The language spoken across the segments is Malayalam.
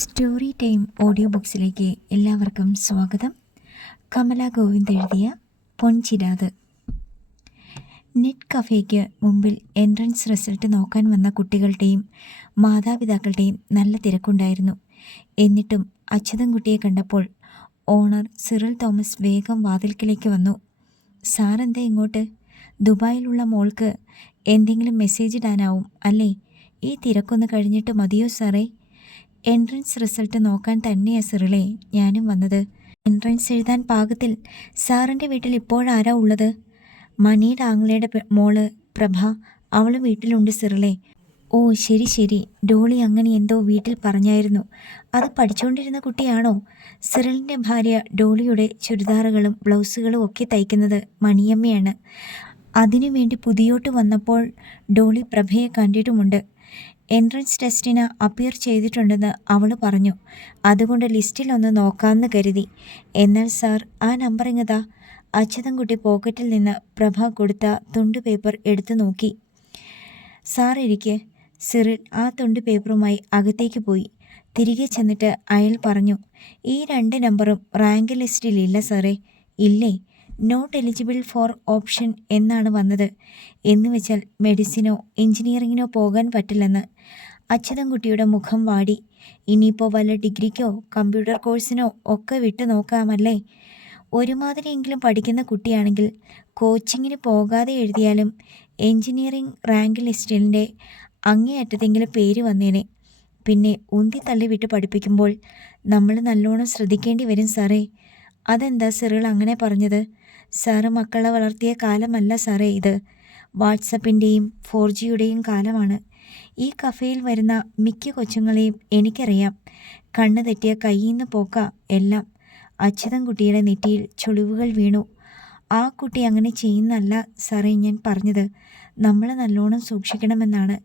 സ്റ്റോറി ടൈം ഓഡിയോ ബുക്സിലേക്ക് എല്ലാവർക്കും സ്വാഗതം. കമല ഗോവിന്ദ് എഴുതിയ പൊൻചിരാത്. നെറ്റ് കഫേക്ക് മുമ്പിൽ എൻട്രൻസ് റിസൾട്ട് നോക്കാൻ വന്ന കുട്ടികളുടെയും മാതാപിതാക്കളുടെയും നല്ല തിരക്കുണ്ടായിരുന്നു. എന്നിട്ടും അച്യുതൻകുട്ടിയെ കണ്ടപ്പോൾ ഓണർ സിറിൽ തോമസ് വേഗം വാതിൽക്കലേക്ക് വന്നു. സാറെന്താ ഇങ്ങോട്ട്? ദുബായിലുള്ള മോൾക്ക് എന്തെങ്കിലും മെസ്സേജ് ഇടാനാവും അല്ലേ? ഈ തിരക്കൊന്ന് കഴിഞ്ഞിട്ട് മതിയോ സാറേ? എൻട്രൻസ് റിസൾട്ട് നോക്കാൻ തന്നെയാ സിറിളെ ഞാനും വന്നത്. എൻട്രൻസ് എഴുതാൻ പാകത്തിൽ സാറിൻ്റെ വീട്ടിൽ ഇപ്പോഴാരാ ഉള്ളത്? മണിയുടെ ആങ്ങളയുടെ മോള് പ്രഭ, അവൾ വീട്ടിലുണ്ട് സിറിളെ. ഓ ശരി ശരി, ഡോളി അങ്ങനെ എന്തോ വീട്ടിൽ പറഞ്ഞായിരുന്നു. അത് പഠിച്ചുകൊണ്ടിരുന്ന കുട്ടിയാണോ? സിറിലിൻ്റെ ഭാര്യ ഡോളിയുടെ ചുരിദാറുകളും ബ്ലൗസുകളും ഒക്കെ തയ്ക്കുന്നത് മണിയമ്മയാണ്. അതിനുവേണ്ടി പുതിയോട്ട് വന്നപ്പോൾ ഡോളി പ്രഭയെ കണ്ടിട്ടുമുണ്ട്. എൻട്രൻസ് ടെസ്റ്റിന് അപ്പിയർ ചെയ്തിട്ടുണ്ടെന്ന് അവൾ പറഞ്ഞു. അതുകൊണ്ട് ലിസ്റ്റിലൊന്ന് നോക്കാമെന്ന് കരുതി. എന്നാൽ സാർ, ആ നമ്പർ ഇങ്ങതാ. അച്യുതൻകുട്ടി പോക്കറ്റിൽ നിന്ന് പ്രഭ കൊടുത്ത തുണ്ട് പേപ്പർ എടുത്തു നോക്കി. സാർ ഇരിക്ക്. സിറിൽ ആ തുണ്ട് പേപ്പറുമായി അകത്തേക്ക് പോയി. തിരികെ ചെന്നിട്ട് അയാൾ പറഞ്ഞു, ഈ 2 നമ്പറും റാങ്ക് ലിസ്റ്റിലില്ല സാറേ. ഇല്ലേ? നോട്ട് എലിജിബിൾ ഫോർ ഓപ്ഷൻ എന്നാണ് വന്നത്. എന്ന് വെച്ചാൽ മെഡിസിനോ എഞ്ചിനീയറിങ്ങിനോ പോകാൻ പറ്റില്ലെന്ന്. അച്യുതൻകുട്ടിയുടെ മുഖം വാടി. ഇനിയിപ്പോൾ വല്ല ഡിഗ്രിക്കോ കമ്പ്യൂട്ടർ കോഴ്സിനോ ഒക്കെ വിട്ടു നോക്കാമല്ലേ? ഒരുമാതിരിയെങ്കിലും പഠിക്കുന്ന കുട്ടിയാണെങ്കിൽ കോച്ചിങ്ങിന് പോകാതെ എഴുതിയാലും എഞ്ചിനീയറിംഗ് റാങ്ക് ലിസ്റ്റിൻ്റെ അങ്ങേയറ്റത്തെങ്കിലും പേര് വന്നേനെ. പിന്നെ ഉന്തി തള്ളി വിട്ട് പഠിപ്പിക്കുമ്പോൾ നമ്മൾ നല്ലോണം ശ്രദ്ധിക്കേണ്ടി വരും സാറേ. അതെന്താ സിറിൾ അങ്ങനെ പറഞ്ഞത്? സാറ് മക്കളെ വളർത്തിയ കാലമല്ല സാറേ ഇത്. വാട്സപ്പിൻ്റെയും 4Gയുടെയും കാലമാണ്. ഈ കഫേയിൽ വരുന്ന മിക്ക കൊച്ചുങ്ങളെയും എനിക്കറിയാം. കണ്ണ് തെറ്റിയ കയ്യിൽ നിന്ന് പോക്ക എല്ലാം. അച്യുതൻകുട്ടിയുടെ നെറ്റിയിൽ ചുളിവുകൾ വീണു. ആ കുട്ടി അങ്ങനെ ചെയ്യുന്നല്ല സാറേ ഞാൻ പറഞ്ഞത്. നമ്മൾ നല്ലോണം സൂക്ഷിക്കണമെന്നാണ്.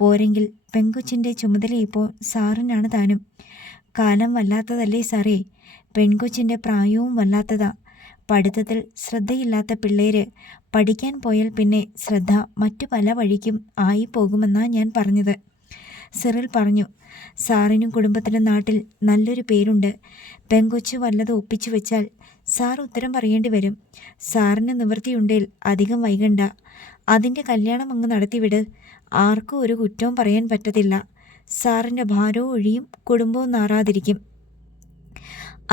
പോരെങ്കിൽ പെൺകൊച്ചിൻ്റെ ചുമതല ഇപ്പോൾ സാറിനാണ് താനും. കാലം വല്ലാത്തതല്ലേ സാറേ? പെൺകൊച്ചിൻ്റെ പ്രായവും വല്ലാത്തതാ. പഠിത്തത്തിൽ ശ്രദ്ധയില്ലാത്ത പിള്ളേര് പഠിക്കാൻ പോയാൽ പിന്നെ ശ്രദ്ധ മറ്റു പല വഴിക്കും ആയി പോകുമെന്നാ ഞാൻ പറഞ്ഞത്. സിറിൽ പറഞ്ഞു. സാറിനും കുടുംബത്തിനും നാട്ടിൽ നല്ലൊരു പേരുണ്ട്. പെങ്കൊച്ച് വല്ലത് ഒപ്പിച്ചു വെച്ചാൽ സാർ ഉത്തരം പറയേണ്ടി വരും. സാറിന് നിവൃത്തിയുണ്ടേൽ അധികം വൈകണ്ട. അതിൻ്റെ കല്യാണം അങ്ങ് നടത്തിവിട്. ആർക്കും ഒരു കുറ്റവും പറയാൻ പറ്റത്തില്ല. സാറിൻ്റെ ഭാരവും ഒഴിയും, കുടുംബവും നാറാതിരിക്കും.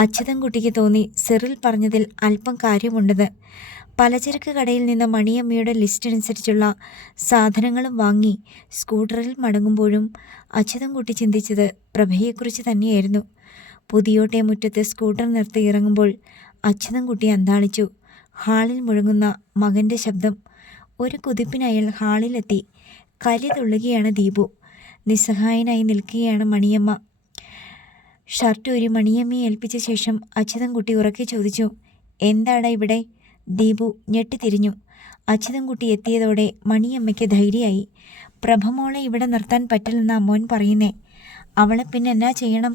അച്യുതൻകുട്ടിക്ക് തോന്നി സിറിൽ പറഞ്ഞതിൽ അല്പം കാര്യമുണ്ടെന്ന്. പലചരക്ക് കടയിൽ നിന്ന് മണിയമ്മയുടെ ലിസ്റ്റ് അനുസരിച്ചുള്ള സാധനങ്ങളും വാങ്ങി സ്കൂട്ടറിൽ മടങ്ങുമ്പോഴും അച്യുതൻകുട്ടി ചിന്തിച്ചത് പ്രഭയെക്കുറിച്ച് തന്നെയായിരുന്നു. പുതിയോട്ടെ മുറ്റത്ത് സ്കൂട്ടർ നിർത്തി ഇറങ്ങുമ്പോൾ അച്യുതൻകുട്ടി അന്താളിച്ചു. ഹാളിൽ മുഴങ്ങുന്ന മകൻ്റെ ശബ്ദം. ഒരു കുതിപ്പിനയാൾ ഹാളിലെത്തി. കലി തുള്ളുകയാണ് ദീപു. നിസ്സഹായനായി നിൽക്കുകയാണ് മണിയമ്മ. ഷർട്ട് ഒരു മണിയമ്മയെ ഏൽപ്പിച്ച ശേഷം അച്യുതൻകുട്ടി ഉറക്കെ ചോദിച്ചു, എന്താടാ ഇവിടെ? ദീപു ഞെട്ടിത്തിരിഞ്ഞു. അച്യുതൻകുട്ടി എത്തിയതോടെ മണിയമ്മയ്ക്ക് ധൈര്യമായി. പ്രഭമോളെ ഇവിടെ നിർത്താൻ പറ്റില്ലെന്നാ മോൻ പറയുന്നേ. അവളെ പിന്നെ എന്നാ ചെയ്യണം?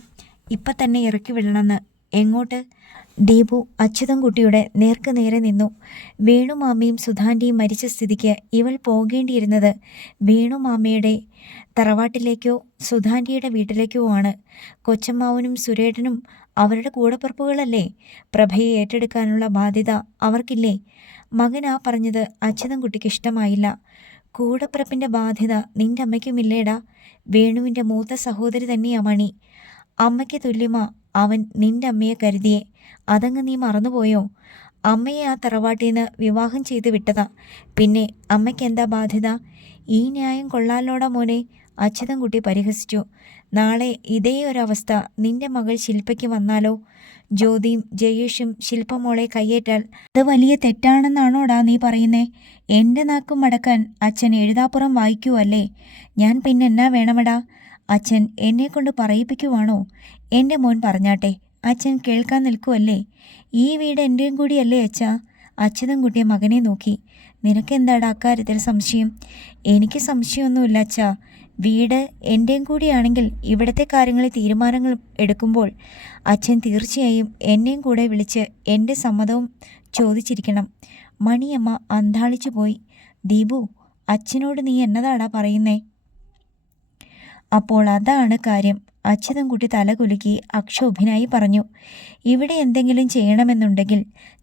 ഇപ്പം തന്നെ ഇറക്കി വിടണമെന്ന്. എങ്ങോട്ട്? ദീപു അച്യുതൻകുട്ടിയുടെ നേർക്ക് നേരെ നിന്നു. വേണുമാമയും സുധാൻ്റെയും മരിച്ച സ്ഥിതിക്ക് ഇവൾ പോകേണ്ടിയിരുന്നത് വേണുമാമയുടെ തറവാട്ടിലേക്കോ സുധാൻ്റിയുടെ വീട്ടിലേക്കോ ആണ്. കൊച്ചമ്മാവനും സുരേട്ടനും അവരുടെ കൂടപ്പിറപ്പുകളല്ലേ? പ്രഭയെ ഏറ്റെടുക്കാനുള്ള ബാധ്യത അവർക്കില്ലേ? മകൻ ആ പറഞ്ഞത് അച്യുതൻകുട്ടിക്ക് ഇഷ്ടമായില്ല. കൂടപ്പിറപ്പിൻ്റെ ബാധ്യത നിൻ്റെ അമ്മയ്ക്കുമില്ലേടാ? വേണുവിൻ്റെ മൂത്ത സഹോദരി തന്നെയാ മണി. അമ്മയ്ക്ക് തുല്യമാ അവൻ നിൻ്റെ അമ്മയെ കരുതിയേ. അതങ്ങ് നീ മറന്നുപോയോ? അമ്മയെ ആ തറവാട്ടിൽ നിന്ന് വിവാഹം ചെയ്ത് വിട്ടതാ. പിന്നെ അമ്മയ്ക്കെന്താ ബാധ്യത? ഈ ന്യായം കൊള്ളാലോടാ മോനെ, അച്യുതൻകുട്ടി പരിഹസിച്ചു. നാളെ ഇതേ ഒരവസ്ഥ നിന്റെ മകൾ ശില്പയ്ക്ക് വന്നാലോ? ജ്യോതിയും ജയേഷും ശില്പമോളെ കയ്യേറ്റാൽ അത് വലിയ തെറ്റാണെന്നാണോടാ നീ പറയുന്നേ? എൻ്റെ നാക്കും മടക്കാൻ അച്ഛൻ എഴുതാപ്പുറം വായിക്കുവല്ലേ? ഞാൻ പിന്നെ എന്നാ വേണമെടാ? അച്ഛൻ എന്നെക്കൊണ്ട് പറയിപ്പിക്കുവാണോ? എൻ്റെ മോൻ പറഞ്ഞാട്ടെ, അച്ഛൻ കേൾക്കാൻ നിൽക്കുവല്ലേ? ഈ വീട് എൻ്റെയും കൂടിയല്ലേ അച്ഛാ? അച്യുതൻകുട്ടിയെ മകനെ നോക്കി. നിനക്കെന്താടാ അക്കാര്യത്തിൽ സംശയം? എനിക്ക് സംശയമൊന്നുമില്ല അച്ഛാ. വീട് എൻ്റെയും കൂടിയാണെങ്കിൽ ഇവിടുത്തെ കാര്യങ്ങളിൽ തീരുമാനങ്ങൾ എടുക്കുമ്പോൾ അച്ഛൻ തീർച്ചയായും എന്നെയും കൂടെ വിളിച്ച് എൻ്റെ സമ്മതവും ചോദിച്ചിരിക്കണം. മണിയമ്മ അന്താളിച്ചു പോയി. ദീപു, അച്ഛനോട് നീ എന്നതാടാ പറയുന്നേ? അപ്പോൾ അതാണ് കാര്യം. അച്യുതൻകുട്ടി തലകുലുക്കി അക്ഷോഭ്യനായി പറഞ്ഞു. ഇവിടെ എന്തെങ്കിലും ചെയ്യണമെന്നുണ്ടെങ്കിൽ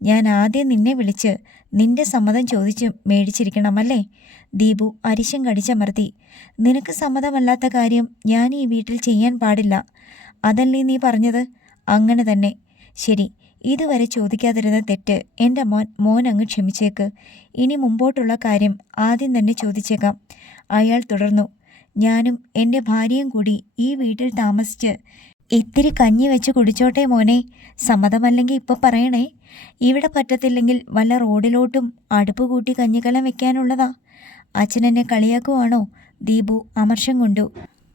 ഞാൻ ആദ്യം നിന്നെ വിളിച്ച് നിന്റെ സമ്മതം ചോദിച്ച് മേടിച്ചിരിക്കണമല്ലേ? ദീപു അരിശം കടിച്ചമർത്തി. നിനക്ക് സമ്മതമല്ലാത്ത കാര്യം ഞാൻ ഈ വീട്ടിൽ ചെയ്യാൻ പാടില്ല, അതല്ലേ നീ പറഞ്ഞത്? അങ്ങനെ തന്നെ. ശരി, ഇതുവരെ ചോദിക്കാതിരുന്ന തെറ്റ് എൻ്റെ മോൻ അങ്ങ് ക്ഷമിച്ചേക്ക്. ഇനി മുമ്പോട്ടുള്ള കാര്യം ആദ്യം തന്നെ ചോദിച്ചേക്കാം. അയാൾ തുടർന്നു. ഞാനും എൻ്റെ ഭാര്യയും കൂടി ഈ വീട്ടിൽ താമസിച്ച് ഇത്തിരി കഞ്ഞി വെച്ച് കുടിച്ചോട്ടെ മോനെ. സമ്മതമല്ലെങ്കിൽ ഇപ്പം പറയണേ. ഇവിടെ പറ്റത്തില്ലെങ്കിൽ വല്ല റോഡിലോട്ടും അടുപ്പ് കൂട്ടി കഞ്ഞിക്കലം വെക്കാനുള്ളതാ. അച്ഛനെന്നെ കളിയാക്കുവാണോ? ദീപു അമർഷം കൊണ്ടു.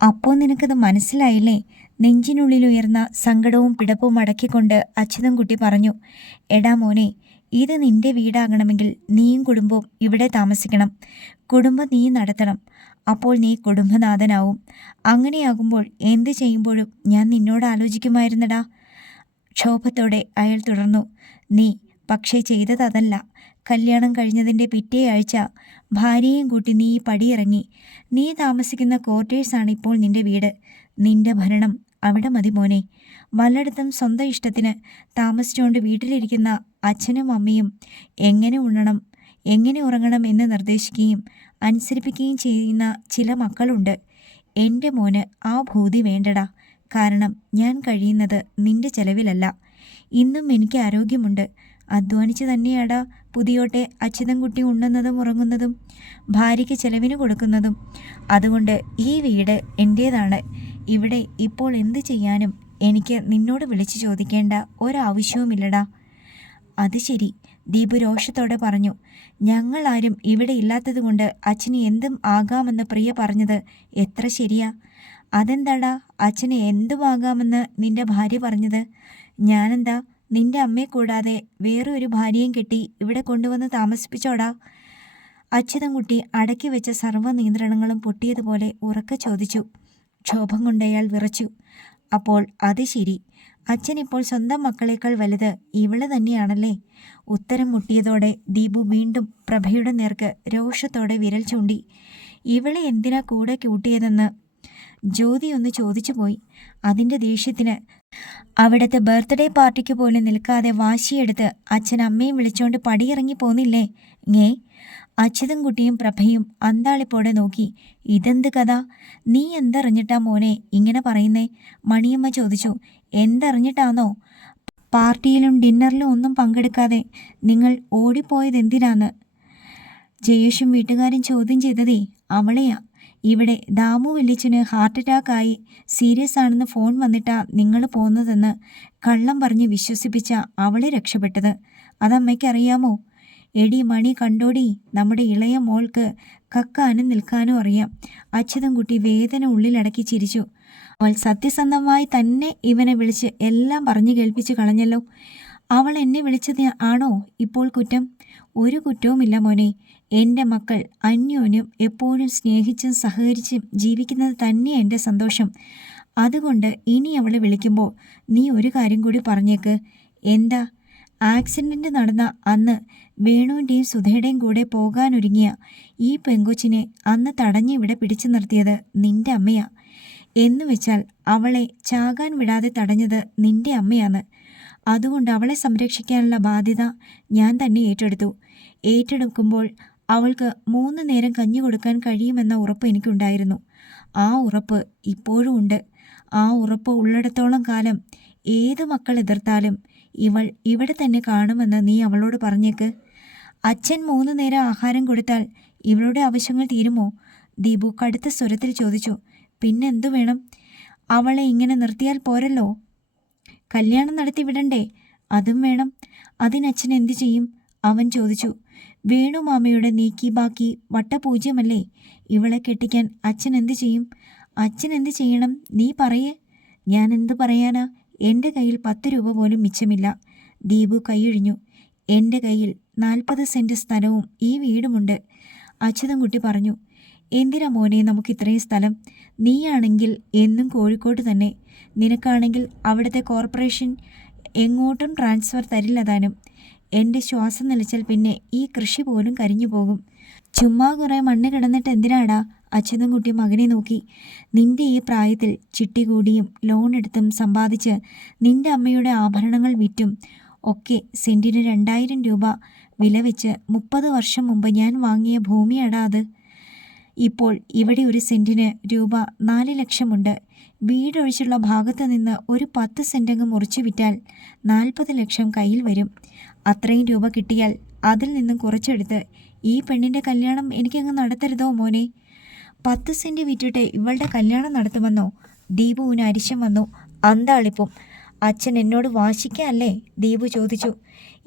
അപ്പോൾ നിനക്കത് മനസ്സിലായില്ലേ? നെഞ്ചിനുള്ളിലുയർന്ന സങ്കടവും പിടപ്പും അടക്കിക്കൊണ്ട് അച്യുതൻകുട്ടി പറഞ്ഞു. എടാ മോനെ, ഇത് നിന്റെ വീടാകണമെങ്കിൽ നീയും കുടുംബവും ഇവിടെ താമസിക്കണം. കുടുംബം നീ നടത്തണം. അപ്പോൾ നീ കുടുംബനാഥനാവും. അങ്ങനെയാകുമ്പോൾ എന്ത് ചെയ്യുമ്പോഴും ഞാൻ നിന്നോട് ആലോചിക്കുമായിരുന്നടാ. ക്ഷോഭത്തോടെ അയാൾ തുടർന്നു. നീ പക്ഷേ ചെയ്തത് അതല്ല. കല്യാണം കഴിഞ്ഞതിൻ്റെ പിറ്റേ ആഴ്ച ഭാര്യയും കൂട്ടി നീ ഈ പടിയിറങ്ങി. നീ താമസിക്കുന്ന ക്വാർട്ടേഴ്സാണ് ഇപ്പോൾ നിന്റെ വീട്. നിന്റെ ഭരണം അവിടെ മതി മോനെ. വല്ലയിടത്തും സ്വന്തം ഇഷ്ടത്തിന് താമസിച്ചുകൊണ്ട് വീട്ടിലിരിക്കുന്ന അച്ഛനും അമ്മയും എങ്ങനെ ഉണ്ണണം, എങ്ങനെ ഉറങ്ങണം എന്ന് നിർദ്ദേശിക്കുകയും അനുസരിപ്പിക്കുകയും ചെയ്യുന്ന ചില മക്കളുണ്ട്. എൻ്റെ മോന് ആ ഭൂതി വേണ്ടടാ. കാരണം ഞാൻ കഴിയുന്നത് നിന്റെ ചെലവിലല്ല. ഇന്നും എനിക്ക് ആരോഗ്യമുണ്ട്. അധ്വാനിച്ച് തന്നെയാടാ പുതിയോട്ടെ അച്യുതൻകുട്ടി ഉണ്ണുന്നതും ഉറങ്ങുന്നതും ഭാര്യയ്ക്ക് ചെലവിന് കൊടുക്കുന്നതും. അതുകൊണ്ട് ഈ വീട് എൻ്റേതാണ്. ഇവിടെ ഇപ്പോൾ എന്ത് ചെയ്യാനും എനിക്ക് നിന്നോട് വിളിച്ചു ചോദിക്കേണ്ട ഒരാവശ്യവുമില്ലടാ. അത് ശരി, ദീപു രോഷത്തോടെ പറഞ്ഞു. ഞങ്ങളാരും ഇവിടെ ഇല്ലാത്തതുകൊണ്ട് അച്ഛന് എന്തും ആകാമെന്ന് പ്രിയ പറഞ്ഞത് എത്ര ശരിയാ. അതെന്താടാ അച്ഛന് എന്തും ആകാമെന്ന് നിന്റെ ഭാര്യ പറഞ്ഞത്? ഞാനെന്താ നിന്റെ അമ്മയെ കൂടാതെ വേറെ ഒരു ഭാര്യയും കെട്ടി ഇവിടെ കൊണ്ടുവന്ന് താമസിപ്പിച്ചോടാ? അച്യുതൻകുട്ടി അടക്കി വെച്ച സർവ്വ നിയന്ത്രണങ്ങളും പൊട്ടിയതുപോലെ ഉറക്കെ ചോദിച്ചു. ക്ഷോഭം കൊണ്ടയാൾ വിറച്ചു. അപ്പോൾ അത് ശരി, അച്ഛനിപ്പോൾ സ്വന്തം മക്കളേക്കാൾ വലുത് ഇവള് തന്നെയാണല്ലേ? ഉത്തരം മുട്ടിയതോടെ ദീപു വീണ്ടും പ്രഭയുടെ നേർക്ക് രോഷത്തോടെ വിരൽ ചൂണ്ടി. ഇവളെ എന്തിനാ കൂടെ കൂട്ടിയതെന്ന് ജ്യോതി ഒന്ന് ചോദിച്ചു പോയി. അതിൻ്റെ ദേഷ്യത്തിന് അവിടുത്തെ ബർത്ത്ഡേ പാർട്ടിക്ക് പോലും നിൽക്കാതെ വാശിയെടുത്ത് അച്ഛൻ അമ്മയും വിളിച്ചോണ്ട് പടിയിറങ്ങി പോന്നില്ലേ? അച്യുതൻകുട്ടിയും പ്രഭയും അന്താളിപ്പോടെ നോക്കി. ഇതെന്ത് കഥ? നീ എന്തറിഞ്ഞിട്ടാ മോനെ ഇങ്ങനെ പറയുന്നേ? മണിയമ്മ ചോദിച്ചു. എന്തറിഞ്ഞിട്ടാന്നോ? പാർട്ടിയിലും ഡിന്നറിലും ഒന്നും പങ്കെടുക്കാതെ നിങ്ങൾ ഓടിപ്പോയതെന്തിനാന്ന് ജയേഷും വീട്ടുകാരും ചോദ്യം ചെയ്തതേ അവളെയാ. ഇവിടെ ദാമു വല്യച്ഛന് ഹാർട്ട് അറ്റാക്കായി സീരിയസ് ആണെന്ന് ഫോൺ വന്നിട്ടാ നിങ്ങൾ പോന്നതെന്ന് കള്ളം പറഞ്ഞ് വിശ്വസിപ്പിച്ച അവളെ രക്ഷപ്പെട്ടത്. അതമ്മയ്ക്കറിയാമോ? എടി മണി കണ്ടോടി, നമ്മുടെ ഇളയ മോൾക്ക് കക്കാനും നിൽക്കാനും അറിയാം. അച്യുതൻകുട്ടി വേദന ഉള്ളിലടക്കി ചിരിച്ചു. അവൾ സത്യസന്ധമായി തന്നെ ഇവനെ വിളിച്ച് എല്ലാം പറഞ്ഞു കേൾപ്പിച്ചു കളഞ്ഞല്ലോ. അവൾ എന്നെ വിളിച്ചത് ആണോ ഇപ്പോൾ കുറ്റം? ഒരു കുറ്റവുമില്ല മോനെ. എൻ്റെ മക്കൾ അന്യോന്യം എപ്പോഴും സ്നേഹിച്ചും സഹകരിച്ചും ജീവിക്കുന്നത് തന്നെ എൻ്റെ സന്തോഷം. അതുകൊണ്ട് ഇനി അവളെ വിളിക്കുമ്പോൾ നീ ഒരു കാര്യം കൂടി പറഞ്ഞേക്ക്. എന്താ? ആക്സിഡൻറ്റ് നടന്ന അന്ന് വേണുവിൻ്റെയും സുധയുടെയും കൂടെ പോകാനൊരുങ്ങിയ ഈ പെങ്കൊച്ചിനെ അന്ന് തടഞ്ഞ് ഇവിടെ പിടിച്ചു നിർത്തിയത് നിന്റെ അമ്മയാ. എന്നു വെച്ചാൽ അവളെ ചാകാൻ വിടാതെ തടഞ്ഞത് നിന്റെ അമ്മയാണ്. അതുകൊണ്ട് അവളെ സംരക്ഷിക്കാനുള്ള ബാധ്യത ഞാൻ തന്നെ ഏറ്റെടുക്കുമ്പോൾ അവൾക്ക് 3 നേരം കഞ്ഞി കൊടുക്കാൻ കഴിയുമെന്ന ഉറപ്പ് എനിക്കുണ്ടായിരുന്നു. ആ ഉറപ്പ് ഇപ്പോഴും ഉണ്ട്. ആ ഉറപ്പ് ഉള്ളിടത്തോളം കാലം ഏത് മക്കൾ എതിർത്താലും ഇവൾ ഇവിടെ തന്നെ കാണുമെന്ന് നീ അവളോട് പറഞ്ഞേക്ക്. അച്ഛൻ 3 നേരം ആഹാരം കൊടുത്താൽ ഇവളുടെ ആവശ്യങ്ങൾ തീരുമോ? ദീപു കടുത്ത സ്വരത്തിൽ ചോദിച്ചു. പിന്നെന്തു വേണം? അവളെ ഇങ്ങനെ നിർത്തിയാൽ പോരല്ലോ. കല്യാണം നടത്തി വിടണ്ടേ? അതും വേണം. അതിനച്ഛൻ എന്തു ചെയ്യും? അവൻ ചോദിച്ചു. വേണു മാമയുടെ നീക്കി ബാക്കി വട്ടപൂജ്യമല്ലേ? ഇവളെ കെട്ടിക്കാൻ അച്ഛൻ എന്തു ചെയ്യും? അച്ഛൻ എന്തു ചെയ്യണം നീ പറയേ. ഞാൻ എന്തു പറയാനാ? എൻ്റെ കയ്യിൽ 10 രൂപ പോലും മിച്ചമില്ല. ദീപു കൈയൊഴിഞ്ഞു. എൻ്റെ കയ്യിൽ 40 സെൻറ്റ് സ്ഥലവും ഈ വീടുമുണ്ട്, അച്യുതൻകുട്ടി പറഞ്ഞു. എന്തിനാ മോനെ നമുക്കിത്രയും സ്ഥലം? നീയാണെങ്കിൽ എന്നും കോഴിക്കോട്ട് തന്നെ. നിനക്കാണെങ്കിൽ അവിടുത്തെ കോർപ്പറേഷൻ എങ്ങോട്ടും ട്രാൻസ്ഫർ തരില്ല താനും. എൻ്റെ ശ്വാസം നിലച്ചാൽ പിന്നെ ഈ കൃഷി പോലും കരിഞ്ഞു പോകും. ചുമ്മാ കുറേ മണ്ണ് കിടന്നിട്ട് എന്തിനാടാ അച്യുതൻകുട്ടി മകനെ നോക്കി. നിന്റെ ഈ പ്രായത്തിൽ ചിട്ടി കൂടിയും ലോൺ എടുത്തും സമ്പാദിച്ച് നിന്റെ അമ്മയുടെ ആഭരണങ്ങൾ വിറ്റും ഒക്കെ സെൻറ്റിന് 2000 രൂപ വില വെച്ച് 30 വർഷം മുമ്പ് ഞാൻ വാങ്ങിയ ഭൂമിയാടാ അത്. ഇപ്പോൾ ഇവിടെ ഒരു സെൻറ്റിന് രൂപ 4 ലക്ഷമുണ്ട്. വീടൊഴിച്ചുള്ള ഭാഗത്ത് നിന്ന് ഒരു 10 സെൻറ്റങ്ങ് മുറിച്ചു വിറ്റാൽ 40 ലക്ഷം കയ്യിൽ വരും. അത്രയും രൂപ കിട്ടിയാൽ അതിൽ നിന്നും കുറച്ചെടുത്ത് ഈ പെണ്ണിൻ്റെ കല്യാണം എനിക്കങ്ങ് നടത്തരുതോ മോനെ? 10 സെൻറ്റ് വിറ്റിട്ട് ഇവളുടെ കല്യാണം നടത്തുമെന്നോ? ദീപുവിന് അരിശം വന്നു. അന്താളിപ്പും. അച്ഛൻ എന്നോട് വാശിക്കല്ലേ? ദീപു ചോദിച്ചു.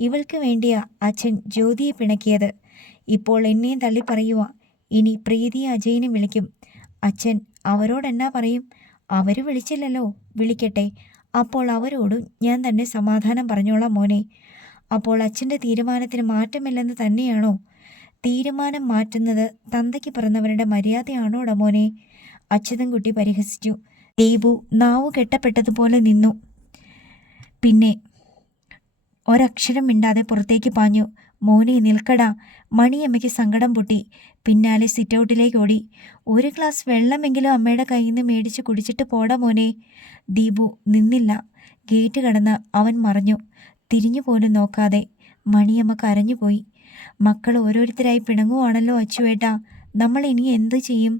ഇവൾക്ക് വേണ്ടിയാ അച്ഛൻ ജ്യോതിയെ പിണക്കിയത്. ഇപ്പോൾ എന്നെയും തള്ളി പറയുക. ഇനി പ്രീതിയെ അജയനെ വിളിക്കും. അച്ഛൻ അവരോടെന്നാ പറയും? അവർ വിളിച്ചില്ലല്ലോ, വിളിക്കട്ടെ. അപ്പോൾ അവരോടും ഞാൻ തന്നെ സമാധാനം പറഞ്ഞോളാം മോനെ. അപ്പോൾ അച്ഛൻ്റെ തീരുമാനത്തിന് മാറ്റമില്ലെന്ന് തന്നെയാണോ? തീരുമാനം മാറ്റുന്നത് തന്തയ്ക്ക് പിറന്നവരുടെ മര്യാദയാണോടാ മോനെ? അച്യുതൻകുട്ടി പരിഹസിച്ചു. ദീപു നാവു കെട്ടപ്പെട്ടതുപോലെ നിന്നു. പിന്നെ ഒരക്ഷരം മിണ്ടാതെ പുറത്തേക്ക് പാഞ്ഞു. മോനെ നിൽക്കടാ. മണിയമ്മയ്ക്ക് സങ്കടം പൊട്ടി. പിന്നാലെ സിറ്റൗട്ടിലേക്ക് ഓടി. ഒരു ഗ്ലാസ് വെള്ളമെങ്കിലും അമ്മയുടെ കയ്യിൽ നിന്ന് മേടിച്ച് കുടിച്ചിട്ട് പോടാ മോനെ. ദീപു നിന്നില്ല. ഗേറ്റ് കടന്ന് അവൻ മറഞ്ഞു. തിരിഞ്ഞു പോലും നോക്കാതെ. മണിയമ്മ കരഞ്ഞുപോയി. മക്കൾ ഓരോരുത്തരായി പിണങ്ങുവാണല്ലോ അച്ചുവേട്ടാ. നമ്മൾ ഇനി എന്തു ചെയ്യും?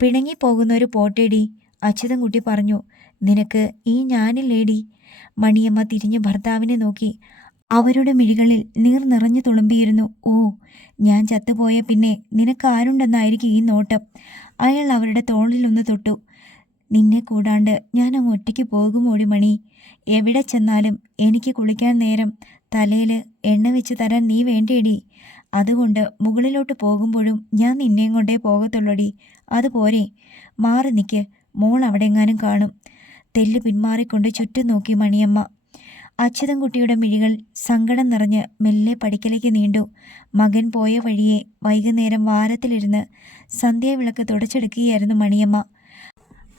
പിണങ്ങിപ്പോകുന്നൊരു പോട്ടേടി, അച്യുതൻകുട്ടി പറഞ്ഞു. നിനക്ക് ഈ ഞാനില്ലേടി? മണിയമ്മ തിരിഞ്ഞു ഭർത്താവിനെ നോക്കി. അവരുടെ മിഴികളിൽ നീർ നിറഞ്ഞു തുളുമ്പിയിരുന്നു. ഓ, ഞാൻ ചത്തുപോയ പിന്നെ നിനക്കാരുണ്ടെന്നായിരിക്കും ഈ നോട്ടം. അയാൾ അവരുടെ തോളിലൊന്ന് തൊട്ടു. നിന്നെ കൂടാണ്ട് ഞാൻ അങ്ങ് ഒറ്റയ്ക്ക് പോകുമോടി മണി. എവിടെ ചെന്നാലും എനിക്ക് കുളിക്കാൻ നേരം തലയിൽ എണ്ണ വെച്ച് തരാൻ നീ വേണ്ടേടി. അതുകൊണ്ട് മുകളിലോട്ട് പോകുമ്പോഴും ഞാൻ നിന്നെയും കൊണ്ടേ പോകത്തുള്ളൂടി. അതുപോരെ? മാറി നിൽക്ക്, മോൾ അവിടെങ്ങാനും കാണും. തെല്ല് പിന്മാറിക്കൊണ്ട് ചുറ്റും നോക്കി മണിയമ്മ. അച്യുതൻകുട്ടിയുടെ മിഴികൾ സങ്കടം നിറഞ്ഞ് മെല്ലെ പടിക്കലേക്ക് നീണ്ടു. മകൻ പോയ വഴിയെ വൈകുന്നേരം വാരത്തിലിരുന്ന് സന്ധ്യാവിളക്ക് തുടച്ചെടുക്കുകയായിരുന്നു മണിയമ്മ.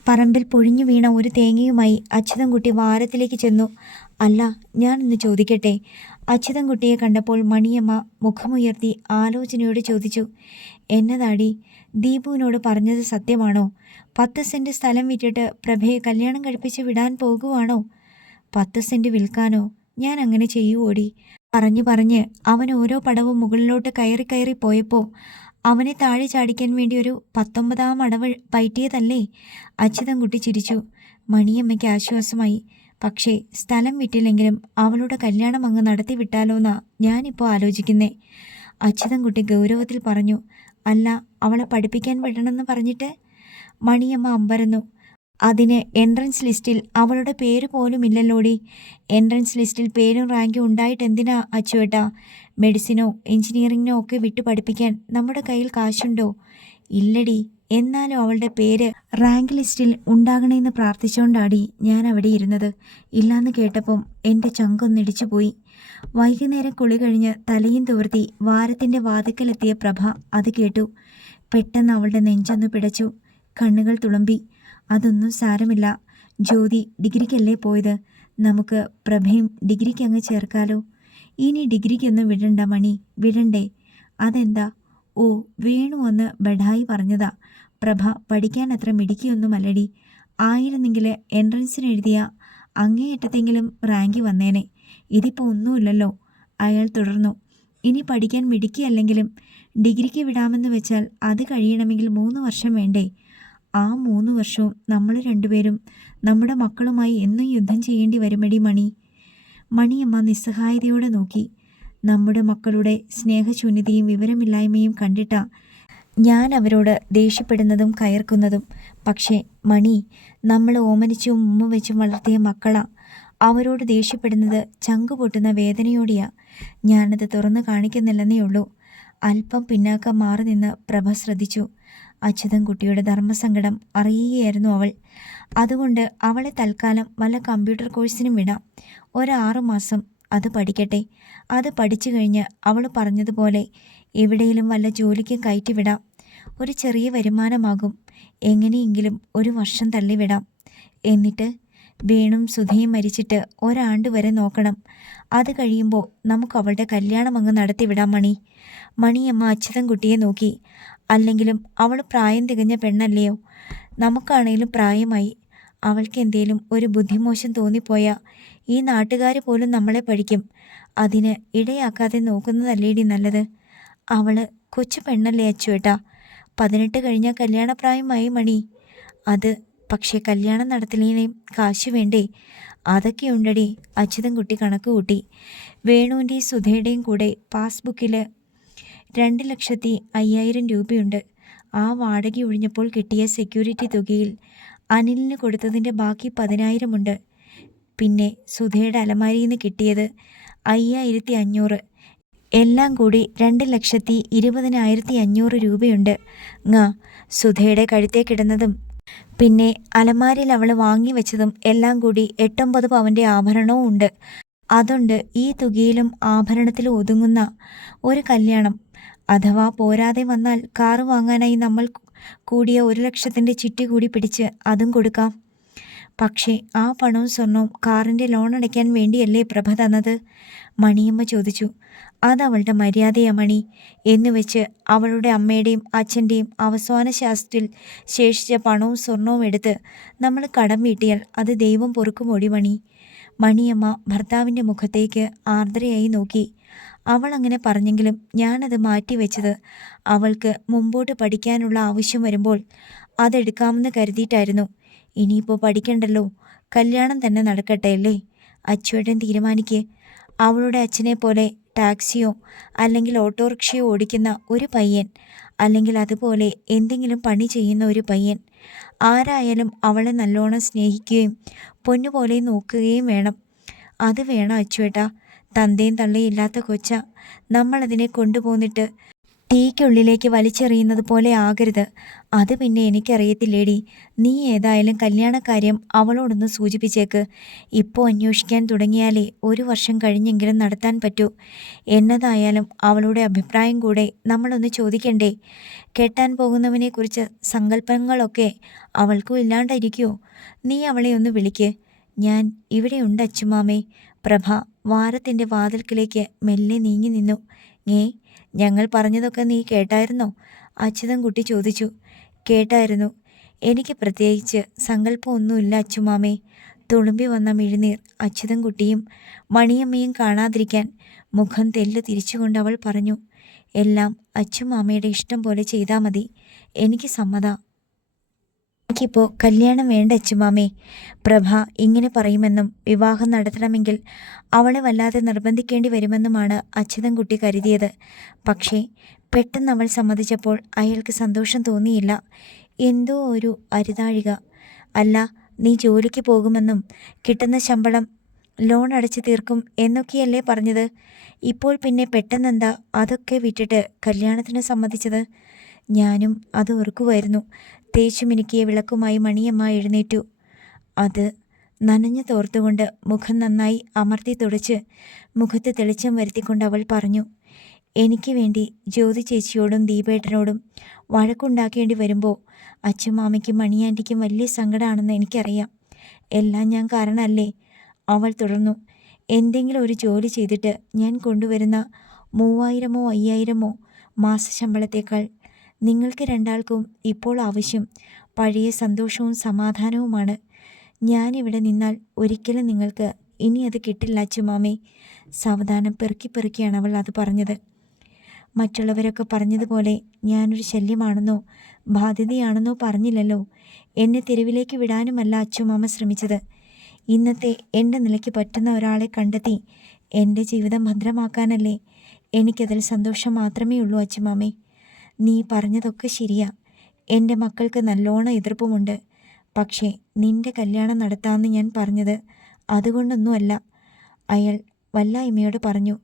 പറമ്പിൽ പൊഴിഞ്ഞു വീണ ഒരു തേങ്ങയുമായി അച്യുതൻകുട്ടി വാരത്തിലേക്ക് ചെന്നു. അല്ല, ഞാനൊന്ന് ചോദിക്കട്ടെ? അച്യുതൻകുട്ടിയെ കണ്ടപ്പോൾ മണിയമ്മ മുഖമുയർത്തി ആലോചനയോട് ചോദിച്ചു. എന്നതാടി? ദീപുവിനോട് പറഞ്ഞത് സത്യമാണോ? 10 സെൻറ്റ് സ്ഥലം വിറ്റിട്ട് പ്രഭയെ കല്യാണം കഴിപ്പിച്ച് വിടാൻ പോകുവാണോ? 10 സെൻറ്റ് വിൽക്കാനോ? ഞാൻ അങ്ങനെ ചെയ്യുവോടി? പറഞ്ഞ് അവൻ ഓരോ പടവും മുകളിലോട്ട് കയറി പോയപ്പോൾ അവനെ താഴെ ചാടിക്കാൻ വേണ്ടി ഒരു 19-ാം അടവ് പയറ്റിയതല്ലേ? അച്യുതൻകുട്ടി ചിരിച്ചു. മണിയമ്മയ്ക്ക് ആശ്വാസമായി. പക്ഷേ സ്ഥലം വിറ്റില്ലെങ്കിലും അവളുടെ കല്യാണം അങ്ങ് നടത്തി വിട്ടാലോന്നാ ഞാനിപ്പോൾ ആലോചിക്കുന്നേ. അച്യുതൻകുട്ടി ഗൗരവത്തിൽ പറഞ്ഞു. അല്ല, അവളെ പഠിപ്പിക്കാൻ വിടണമെന്ന് പറഞ്ഞിട്ട്? മണിയമ്മ അമ്പരന്നു. അതിന് എൻട്രൻസ് ലിസ്റ്റിൽ അവളുടെ പേര് പോലും ഇല്ലല്ലോടി. എൻട്രൻസ് ലിസ്റ്റിൽ പേരും റാങ്കും ഉണ്ടായിട്ട് എന്തിനാ അച്ചുവേട്ടാ? മെഡിസിനോ എഞ്ചിനീയറിങ്ങിനോ ഒക്കെ വിട്ടു പഠിപ്പിക്കാൻ നമ്മുടെ കയ്യിൽ കാശുണ്ടോ? ഇല്ലടി. എന്നാലും അവളുടെ പേര് റാങ്ക് ലിസ്റ്റിൽ ഉണ്ടാകണമെന്ന് പ്രാർത്ഥിച്ചുകൊണ്ടാടി ഞാൻ അവിടെ ഇരുന്നത്. ഇല്ലാന്ന് കേട്ടപ്പം എൻ്റെ ചങ്കൊന്നിടിച്ചു പോയി. വൈകുന്നേരം കുളി കഴിഞ്ഞ് തലയും തുവർത്തി വാരത്തിൻ്റെ വാതിക്കലെത്തിയ പ്രഭ അത് കേട്ടു. പെട്ടെന്ന് അവളുടെ നെഞ്ചൊന്ന് പിടച്ചു. കണ്ണുകൾ തുളുമ്പി. അതൊന്നും സാരമില്ല. ജ്യോതി ഡിഗ്രിക്കല്ലേ പോയത്. നമുക്ക് പ്രഭയും ഡിഗ്രിക്ക് അങ്ങ് ചേർക്കാലോ. ഇനി ഡിഗ്രിക്കൊന്നും വിടണ്ട മണി. വിടണ്ടേ? അതെന്താ? ഓ, വേണു ഒന്ന് ബഡായി പറഞ്ഞതാ. പ്രഭ പഠിക്കാൻ അത്ര മിടുക്കിയൊന്നുമല്ലടി. ആയിരുന്നെങ്കിൽ എൻട്രൻസിന് എഴുതിയ അങ്ങേയറ്റത്തെങ്കിലും റാങ്ക് വന്നേനെ. ഇതിപ്പോൾ ഒന്നുമില്ലല്ലോ. അയാൾ തുടർന്നു. ഇനി പഠിക്കാൻ മിടുക്കിയല്ലെങ്കിലും ഡിഗ്രിക്ക് വിടാമെന്ന് വെച്ചാൽ അത് കഴിയണമെങ്കിൽ 3 വർഷം വേണ്ടേ? ആ 3 വർഷവും നമ്മൾ രണ്ടുപേരും നമ്മുടെ മക്കളുമായി എന്നും യുദ്ധം ചെയ്യേണ്ടി വരുമെടി മണി. മണിയമ്മ നിസ്സഹായതയോടെ നോക്കി. നമ്മുടെ മക്കളുടെ സ്നേഹശൂന്യതയും വിവരമില്ലായ്മയും കണ്ടിട്ടാ ഞാൻ അവരോട് ദേഷ്യപ്പെടുന്നതും കയർക്കുന്നതും. പക്ഷേ മണി, നമ്മൾ ഓമനിച്ചും ഉമ്മ വെച്ചും വളർത്തിയ മക്കളാ. അവരോട് ദേഷ്യപ്പെടുന്നത് ചങ്കു പൊട്ടുന്ന വേദനയോടെയാ. ഞാനത് തുറന്നു കാണിക്കുന്നില്ലെന്നേ ഉള്ളൂ. അല്പം പിന്നാക്കം മാറി നിന്ന് പ്രഭ ശ്രദ്ധിച്ചു. അച്യുതൻകുട്ടിയുടെ ധർമ്മസങ്കടം അറിയുകയായിരുന്നു അവൾ. അതുകൊണ്ട് അവളെ തൽക്കാലം വല്ല കമ്പ്യൂട്ടർ കോഴ്സിനും വിടാം. 6 മാസം അത് പഠിക്കട്ടെ. അത് പഠിച്ചു കഴിഞ്ഞ് അവൾ പറഞ്ഞതുപോലെ എവിടെയും വല്ല ജോലിക്കും കയറ്റിവിടാം. ഒരു ചെറിയ വരുമാനമാകും. എങ്ങനെയെങ്കിലും 1 വർഷം തള്ളിവിടാം. എന്നിട്ട് വേണും സുധയും മരിച്ചിട്ട് 1 ആണ്ട് വരെ നോക്കണം. അത് കഴിയുമ്പോൾ നമുക്ക് അവളുടെ കല്യാണം അങ്ങ് നടത്തിവിടാം മണി. മണിയമ്മ അച്യുതൻകുട്ടിയെ നോക്കി. അല്ലെങ്കിലും അവൾ പ്രായം തികഞ്ഞ പെണ്ണല്ലയോ? നമുക്കാണേലും പ്രായമായി. അവൾക്ക് എന്തേലും ഒരു ബുദ്ധിമോശം തോന്നിപ്പോയാൽ ഈ നാട്ടുകാർ പോലും നമ്മളെ പഠിക്കും. അതിന് ഇടയാക്കാതെ നോക്കുന്നതല്ലേടി നല്ലത്. അവള് കൊച്ചു പെണ്ണല്ലേ അച്ചുവേട്ടാ. 18 കഴിഞ്ഞാൽ കല്യാണപ്രായമായി മണി. അത് പക്ഷേ കല്യാണം നടത്തലിനേയും കാശ് വേണ്ടേ? അതൊക്കെയുണ്ടടി. അച്യുതൻകുട്ടി കണക്ക് കൂട്ടി. വേണുവിൻ്റെയും സുധയുടെയും കൂടെ പാസ്ബുക്കിൽ 2,05,000 രൂപയുണ്ട്. ആ വാടക ഒഴിഞ്ഞപ്പോൾ കിട്ടിയ സെക്യൂരിറ്റി തുകയിൽ അനിലിന് കൊടുത്തതിൻ്റെ ബാക്കി 10,000 ഉണ്ട്. പിന്നെ സുധയുടെ അലമാരിയിൽ നിന്ന് കിട്ടിയത് 5,500. എല്ലാം കൂടി 2,20,500 രൂപയുണ്ട്. സുധയുടെ കഴുത്തേ കിടന്നതും പിന്നെ അലമാരിയിൽ അവൾ വാങ്ങി വെച്ചതും എല്ലാം കൂടി 8-9 പവൻ്റെ ആഭരണവും ഉണ്ട്. അതുണ്ട് ഈ തുകയിലും ആഭരണത്തിൽ ഒതുങ്ങുന്ന ഒരു കല്യാണം. അഥവാ പോരാതെ വന്നാൽ കാറ് വാങ്ങാനായി നമ്മൾ കൂടിയ 1,00,000 ചിട്ടി കൂടി പിടിച്ച് അതും കൊടുക്കാം. പക്ഷേ ആ പണവും സ്വർണവും കാറിൻ്റെ ലോൺ അടയ്ക്കാൻ വേണ്ടിയല്ലേ പ്രഭ തന്നത്? മണിയമ്മ ചോദിച്ചു. അതവളുടെ മര്യാദയാ മണി. എന്നുവെച്ച് അവളുടെ അമ്മയുടെയും അച്ഛൻ്റെയും അവസാന ശ്വാസത്തിൽ ശേഷിച്ച പണവും സ്വർണവും എടുത്ത് നമ്മൾ കടം വീട്ടിയാൽ അത് ദൈവം പൊറുക്കുമോടി മണി. മണിയമ്മ ഭർത്താവിൻ്റെ മുഖത്തേക്ക് ആർദ്രയായി നോക്കി. അവൾ അങ്ങനെ പറഞ്ഞെങ്കിലും ഞാനത് മാറ്റിവെച്ചത് അവൾക്ക് മുമ്പോട്ട് പഠിക്കാനുള്ള ആവശ്യം വരുമ്പോൾ അതെടുക്കാമെന്ന് കരുതിയിട്ടായിരുന്നു. ഇനിയിപ്പോൾ പഠിക്കണ്ടല്ലോ, കല്യാണം തന്നെ നടക്കട്ടെ അല്ലേ? അച്ചുവേട്ടൻ തീരുമാനിക്ക്. അവളുടെ അച്ഛനെ പോലെ ടാക്സിയോ അല്ലെങ്കിൽ ഓട്ടോറിക്ഷയോ ഓടിക്കുന്ന ഒരു പയ്യൻ, അല്ലെങ്കിൽ അതുപോലെ എന്തെങ്കിലും പണി ചെയ്യുന്ന ഒരു പയ്യൻ. ആരായാലും അവളെ നല്ലോണം സ്നേഹിക്കുകയും പൊന്നുപോലെ നോക്കുകയും വേണം. അത് വേണം അച്ചുവേട്ടാ. തന്തയും തള്ളയും ഇല്ലാത്ത കൊച്ച നമ്മളതിനെ കൊണ്ടുപോന്നിട്ട് തീക്കുള്ളിലേക്ക് വലിച്ചെറിയുന്നത് പോലെ ആകരുത്. അത് പിന്നെ എനിക്കറിയത്തില്ലേടി. നീ ഏതായാലും കല്യാണക്കാര്യം അവളോടൊന്ന് സൂചിപ്പിച്ചേക്ക്. ഇപ്പോൾ അന്വേഷിക്കാൻ തുടങ്ങിയാലേ 1 വർഷം കഴിഞ്ഞെങ്കിലും നടത്താൻ പറ്റൂ. എന്നതായാലും അവളുടെ അഭിപ്രായം കൂടെ നമ്മളൊന്ന് ചോദിക്കണ്ടേ? കെട്ടാൻ പോകുന്നവനെക്കുറിച്ച് സങ്കല്പങ്ങളൊക്കെ അവൾക്കും ഇല്ലാണ്ടിരിക്കുമോ? നീ അവളെ ഒന്ന് വിളിക്ക്. ഞാൻ ഇവിടെയുണ്ട് അച്ചുമാമേ. പ്രഭ വാരത്തിൻ്റെ വാതിൽക്കിലേക്ക് മെല്ലെ നീങ്ങി നിന്നു. ഞങ്ങൾ പറഞ്ഞതൊക്കെ നീ കേട്ടായിരുന്നോ? അച്യുതൻകുട്ടി ചോദിച്ചു. കേട്ടായിരുന്നു. എനിക്ക് പ്രത്യേകിച്ച് സങ്കല്പമൊന്നുമില്ല അച്ചുമാമേ. തുളുമ്പി വന്ന മിഴുനീർ അച്യുതൻകുട്ടിയും മണിയമ്മയും കാണാതിരിക്കാൻ മുഖം തെല്ല് തിരിച്ചുകൊണ്ട് അവൾ പറഞ്ഞു. എല്ലാം അച്ചുമാമയുടെ ഇഷ്ടം പോലെ ചെയ്താൽ മതി. എനിക്ക് സമ്മതാ. എനിക്കിപ്പോൾ കല്യാണം വേണ്ട അച്ചുമാമേ. പ്രഭ ഇങ്ങനെ പറയുമെന്നും വിവാഹം നടത്തണമെങ്കിൽ അവളെ വല്ലാതെ നിർബന്ധിക്കേണ്ടി വരുമെന്നുമാണ് അച്യുതൻകുട്ടി കരുതിയത്. പക്ഷേ പെട്ടെന്ന് അവൾ സമ്മതിച്ചപ്പോൾ അയാൾക്ക് സന്തോഷം തോന്നിയില്ല. എന്തോ ഒരു അരുതാഴിക. അല്ല, നീ ജോലിക്ക് പോകുമെന്നും കിട്ടുന്ന ശമ്പളം ലോൺ അടച്ചു തീർക്കും എന്നൊക്കെയല്ലേ പറഞ്ഞത്? ഇപ്പോൾ പിന്നെ പെട്ടെന്നെന്താ അതൊക്കെ വിട്ടിട്ട് കല്യാണത്തിന് സമ്മതിച്ചത്? ഞാനും അത് ഓർക്കുമായിരുന്നു. തേച്ചു മിനുക്കിയ വിളക്കുമായി മണിയമ്മ എഴുന്നേറ്റു. അത് നനഞ്ഞു തോർത്തുകൊണ്ട് മുഖം നന്നായി അമർത്തി തുടച്ച് മുഖത്ത് തെളിച്ചം വരുത്തിക്കൊണ്ട് അവൾ പറഞ്ഞു. എനിക്ക് വേണ്ടി ജ്യോതി ചേച്ചിയോടും ദീപേട്ടനോടും വഴക്കുണ്ടാക്കേണ്ടി വരുമ്പോൾ അച്ഛമാമയ്ക്കും മണിയാൻറ്റിക്കും വലിയ സങ്കടമാണെന്ന് എനിക്കറിയാം. എല്ലാം ഞാൻ കാരണമല്ലേ? അവൾ തുടർന്നു. എന്തെങ്കിലും ഒരു ജോലി ചെയ്തിട്ട് ഞാൻ കൊണ്ടുവരുന്ന 3,000-ഓ 5,000-ഓ മാസശമ്പളത്തേക്കാൾ നിങ്ങൾക്ക് രണ്ടാൾക്കും ഇപ്പോൾ ആവശ്യം പഴയ സന്തോഷവും സമാധാനവുമാണ്. ഞാനിവിടെ നിന്നാൽ ഒരിക്കലും നിങ്ങൾക്ക് ഇനി അത് കിട്ടില്ല അച്ചുമാമേ. സാവധാനം പെറുക്കിയാണ് അവൾ അത് പറഞ്ഞത്. മറ്റുള്ളവരൊക്കെ പറഞ്ഞതുപോലെ ഞാനൊരു ശല്യമാണെന്നോ ബാധ്യതയാണെന്നോ പറഞ്ഞില്ലല്ലോ. എന്നെ തെരുവിലേക്ക് വിടാനുമല്ല അച്ചുമാമ ശ്രമിച്ചത്. ഇന്നത്തെ എൻ്റെ നിലയ്ക്ക് പറ്റുന്ന ഒരാളെ കണ്ടെത്തി എൻ്റെ ജീവിതം ഭദ്രമാക്കാനല്ലേ. എനിക്കതിൽ സന്തോഷം മാത്രമേ ഉള്ളൂ അച്ചുമാമേ. നീ പറഞ്ഞതൊക്കെ ശരിയാ. എൻ്റെ മക്കൾക്ക് നല്ലോണം എതിർപ്പുമുണ്ട്. പക്ഷേ നിൻ്റെ കല്യാണം നടത്താമെന്ന് ഞാൻ പറഞ്ഞത് അതുകൊണ്ടൊന്നുമല്ല. അയാൾ വല്ലായ്മയോട് പറഞ്ഞു.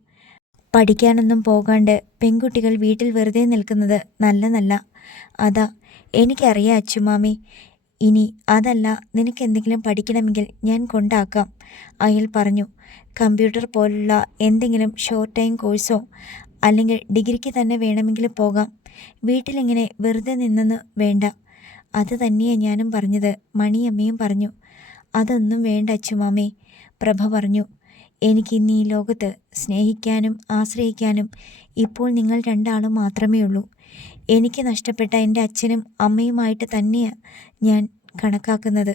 പഠിക്കാനൊന്നും പോകാണ്ട് പെൺകുട്ടികൾ വീട്ടിൽ വെറുതെ നിൽക്കുന്നത് നല്ലതല്ല. അതാ. എനിക്കറിയാം അച്ചുമാമി. ഇനി അതല്ല, നിനക്കെന്തെങ്കിലും പഠിക്കണമെങ്കിൽ ഞാൻ കൊണ്ടാക്കാം, അയാൾ പറഞ്ഞു. കമ്പ്യൂട്ടർ പോലുള്ള എന്തെങ്കിലും ഷോർട്ട് ടൈം കോഴ്സോ അല്ലെങ്കിൽ ഡിഗ്രിക്ക് തന്നെ വേണമെങ്കിൽ പോകാം. വീട്ടിലിങ്ങനെ വെറുതെ നിന്നെന്ന് വേണ്ട. അത് തന്നെയാണ് ഞാനും പറഞ്ഞത്, മണിയമ്മയും പറഞ്ഞു. അതൊന്നും വേണ്ട അച്ചുമാമേ, പ്രഭ പറഞ്ഞു. എനിക്കിന്ന് ഈ ലോകത്ത് സ്നേഹിക്കാനും ആശ്രയിക്കാനും ഇപ്പോൾ നിങ്ങൾ രണ്ടാളും മാത്രമേ ഉള്ളൂ. എനിക്ക് നഷ്ടപ്പെട്ട എൻ്റെ അച്ഛനും അമ്മയുമായിട്ട് തന്നെയാണ് ഞാൻ കണക്കാക്കുന്നത്.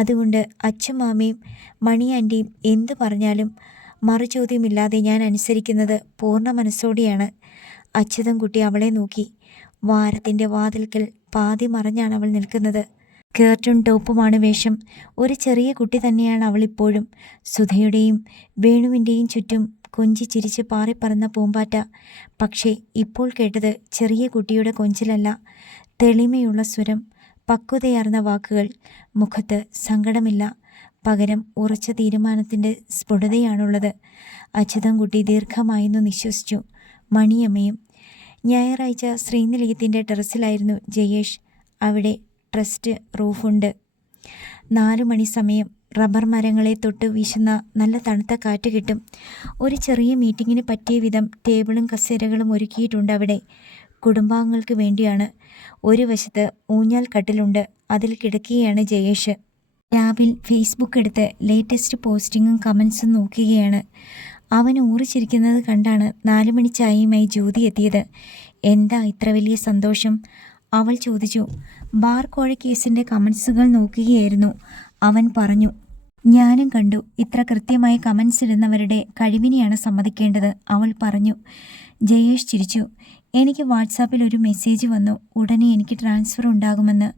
അതുകൊണ്ട് അച്ഛൻ മാമയും മണി ആൻറ്റിയും എന്തു പറഞ്ഞാലും മറുചോദ്യമില്ലാതെ ഞാൻ അനുസരിക്കുന്നത് പൂർണ്ണ മനസ്സോടെയാണ്. അച്യുതൻകുട്ടി അവളെ നോക്കി. വാരത്തിൻ്റെ വാതിൽക്കൽ പാതി മറഞ്ഞാണ് അവൾ നിൽക്കുന്നത്. കേർട്ടും ടോപ്പുമാണ് വേഷം. ഒരു ചെറിയ കുട്ടി തന്നെയാണ് അവളിപ്പോഴും. സുധയുടെയും വേണുവിൻ്റെയും ചുറ്റും കൊഞ്ചി ചിരിച്ച് പാറിപ്പറന്ന പൂമ്പാറ്റ. പക്ഷേ ഇപ്പോൾ കേട്ടത് ചെറിയ കുട്ടിയുടെ കൊഞ്ചലല്ല, തെളിമയുള്ള സ്വരം, പക്വതയാർന്ന വാക്കുകൾ. മുഖത്ത് സങ്കടമില്ല, പകരം ഉറച്ച തീരുമാനത്തിൻ്റെ സ്ഫുടതയാണുള്ളത്. അച്യുതൻകുട്ടി ദീർഘമായെന്നു നിശ്വസിച്ചു. മണിയമ്മയും. ഞായറാഴ്ച ശ്രീനിലയത്തിൻ്റെ ടെറസിലായിരുന്നു ജയേഷ്. അവിടെ ട്രസ്റ്റ് റൂഫുണ്ട്. 4 മണി സമയം. റബ്ബർ മരങ്ങളെ തൊട്ട് വീശുന്ന നല്ല തണുത്ത കാറ്റ് കിട്ടും. ഒരു ചെറിയ മീറ്റിങ്ങിന് പറ്റിയ വിധം ടേബിളും കസേരകളും ഒരുക്കിയിട്ടുണ്ട് അവിടെ. കുടുംബാംഗങ്ങൾക്ക് വേണ്ടിയാണ്. ഒരു വശത്ത് ഊഞ്ഞാൽ കട്ടിലുണ്ട്. അതിൽ കിടക്കുകയാണ് ജയേഷ്. ടാബിൽ ഫേസ്ബുക്ക് എടുത്ത് ലേറ്റസ്റ്റ് പോസ്റ്റിങ്ങും കമൻസും നോക്കുകയാണ്. അവൻ ഊറിച്ചിരിക്കുന്നത് കണ്ടാണ് 4 മണി ചായയുമായി ജ്യോതി എത്തിയത്. എന്താ ഇത്ര വലിയ സന്തോഷം? അവൾ ചോദിച്ചു. ബാർ കോഴ കേസിൻ്റെ കമൻസുകൾ നോക്കുകയായിരുന്നു. അവൻ പറഞ്ഞു. ഞാനും കണ്ടു. ഇത്ര കൃത്യമായി കമൻസ് ഇടുന്നവരുടെ കഴിവിനെയാണ് സമ്മതിക്കേണ്ടത്, അവൾ പറഞ്ഞു. ജയേഷ് ചിരിച്ചു. എനിക്ക് വാട്സാപ്പിൽ ഒരു മെസ്സേജ് വന്നു. ഉടനെ എനിക്ക് ട്രാൻസ്ഫർ ഉണ്ടാകുമെന്ന്.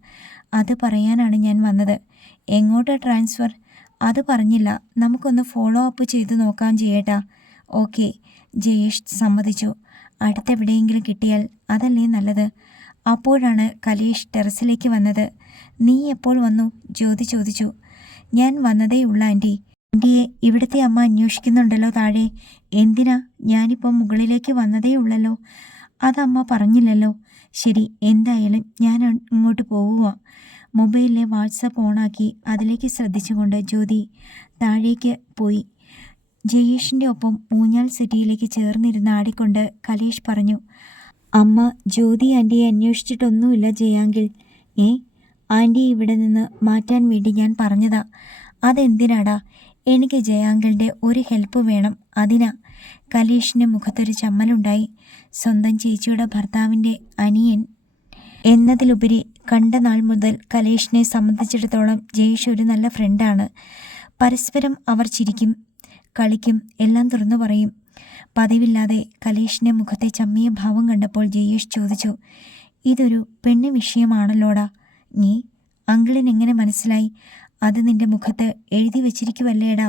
അത് പറയാനാണ് ഞാൻ വന്നത്. എങ്ങോട്ടാ ട്രാൻസ്ഫർ? അത് പറഞ്ഞില്ല. നമുക്കൊന്ന് ഫോളോ അപ്പ് ചെയ്തു നോക്കാം ജയേട്ടാ. ഓക്കെ, ജയേഷ് സമ്മതിച്ചു. അടുത്തെവിടെയെങ്കിലും കിട്ടിയാൽ അതല്ലേ നല്ലത്. അപ്പോഴാണ് കലേഷ് ടെറസിലേക്ക് വന്നത്. നീ എപ്പോൾ വന്നു? ജ്യോതി ചോദിച്ചു. ഞാൻ വന്നതേ ഉള്ള ആൻറ്റി. ആൻറ്റിയെ ഇവിടുത്തെ അമ്മ അന്വേഷിക്കുന്നുണ്ടല്ലോ താഴെ. എന്തിനാ? ഞാനിപ്പോൾ മുകളിലേക്ക് വന്നതേ ഉള്ളല്ലോ. അതമ്മ പറഞ്ഞില്ലല്ലോ. ശരി, എന്തായാലും ഞാൻ ഇങ്ങോട്ട് പോവുക. മൊബൈലിലെ വാട്സപ്പ് ഓണാക്കി അതിലേക്ക് ശ്രദ്ധിച്ചുകൊണ്ട് ജ്യോതി താഴേക്ക് പോയി. ജയേഷിൻ്റെ ഒപ്പം ഊഞ്ഞാൽ സെറ്റിയിലേക്ക് ചേർന്നിരുന്ന് ആടിക്കൊണ്ട് കലേഷ് പറഞ്ഞു. അമ്മ ജ്യോതി ആൻറ്റിയെ അന്വേഷിച്ചിട്ടൊന്നുമില്ല ജയാങ്കിൽ. ആൻറ്റിയെ ഇവിടെ നിന്ന് മാറ്റാൻ വേണ്ടി ഞാൻ പറഞ്ഞതാ. അതെന്തിനാടാ? എനിക്ക് ജയാങ്കിളുടെ ഒരു ഹെൽപ്പ് വേണം, അതിനാ. കലേഷിൻ്റെ മുഖത്തൊരു ചമ്മലുണ്ടായി. സ്വന്തം ചേച്ചിയുടെ ഭർത്താവിൻ്റെ അനിയൻ എന്നതിലുപരി കണ്ട നാൾ മുതൽ കലേഷിനെ സംബന്ധിച്ചിടത്തോളം ജയേഷ് ഒരു നല്ല ഫ്രണ്ടാണ്. പരസ്പരം അവർ ചിരിക്കും, കളിക്കും, എല്ലാം തുറന്നു പറയും. പതിവില്ലാതെ കലേഷിൻ്റെ മുഖത്തെ ചമ്മിയ ഭാവം കണ്ടപ്പോൾ ജയേഷ് ചോദിച്ചു. ഇതൊരു പെണ്ണ് വിഷയമാണല്ലോടാ. നീ അങ്കിളിനെങ്ങനെ മനസ്സിലായി? അത് നിന്റെ മുഖത്ത് എഴുതി വച്ചിരിക്കുവല്ലേടാ.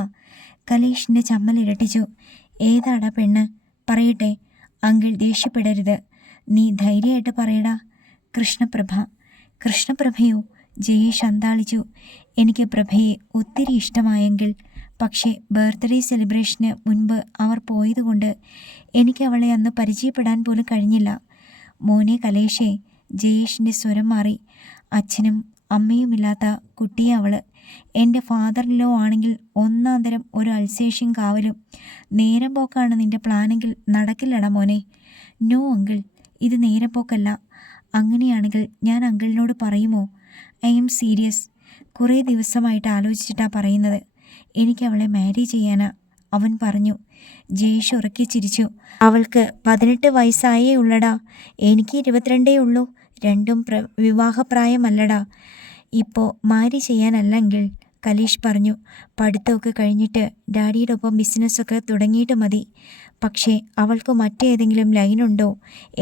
കലേഷിൻ്റെ ചമ്മൽ ഇരട്ടിച്ചു. ഏതാടാ പെണ്ണ്? പറയട്ടെ. അങ്കിൾ ദേഷ്യപ്പെടരുത്. നീ ധൈര്യമായിട്ട് പറയടാ. കൃഷ്ണപ്രഭ. കൃഷ്ണപ്രഭയോ? ജയേഷ് അന്താളിച്ചു. എനിക്ക് പ്രഭയെ ഒത്തിരി ഇഷ്ടമായെങ്കിൽ, പക്ഷേ ബർത്ത്ഡേ സെലിബ്രേഷന് മുൻപ് അവർ പോയതുകൊണ്ട് എനിക്ക് അവളെ അന്ന് പരിചയപ്പെടാൻ പോലും കഴിഞ്ഞില്ല. മോനെ കലേഷേ. ജയേഷിൻ്റെ സ്വരം മാറി. അച്ഛനും അമ്മയുമില്ലാത്ത കുട്ടിയെ അവൾ. എൻ്റെ ഫാദറിലോ ആണെങ്കിൽ ഒന്നാന്തരം ഒരു അൾസേഷ്യൻ കാവലും. നേരം പോക്കാണ് നിൻ്റെ പ്ലാനെങ്കിൽ നടക്കില്ലടാ മോനെ. നോ അങ്കിൾ, ഇത് നേരം പോക്കല്ല. അങ്ങനെയാണെങ്കിൽ ഞാൻ അങ്കിളിനോട് പറയുമോ? I M serious. കുറേ ദിവസമായിട്ട് ആലോചിച്ചിട്ടാ പറയുന്നത്. എനിക്ക് അവളെ മാരി ചെയ്യാനാ, അവൻ പറഞ്ഞു. ജയേഷ് ഉറക്കി ചിരിച്ചു. അവൾക്ക് 18 വയസ്സായേ ഉള്ളടാ. എനിക്ക് 22 ഉള്ളൂ. രണ്ടും വിവാഹപ്രായമല്ലടാ. ഇപ്പോൾ മാരി ചെയ്യാനല്ലെങ്കിൽ, കലേഷ് പറഞ്ഞു. പഠിത്തമൊക്കെ കഴിഞ്ഞിട്ട് ഡാഡിയുടെ ഒപ്പം ബിസിനസ്സൊക്കെ തുടങ്ങിയിട്ട് മതി. പക്ഷേ അവൾക്ക് മറ്റേതെങ്കിലും ലൈനുണ്ടോ,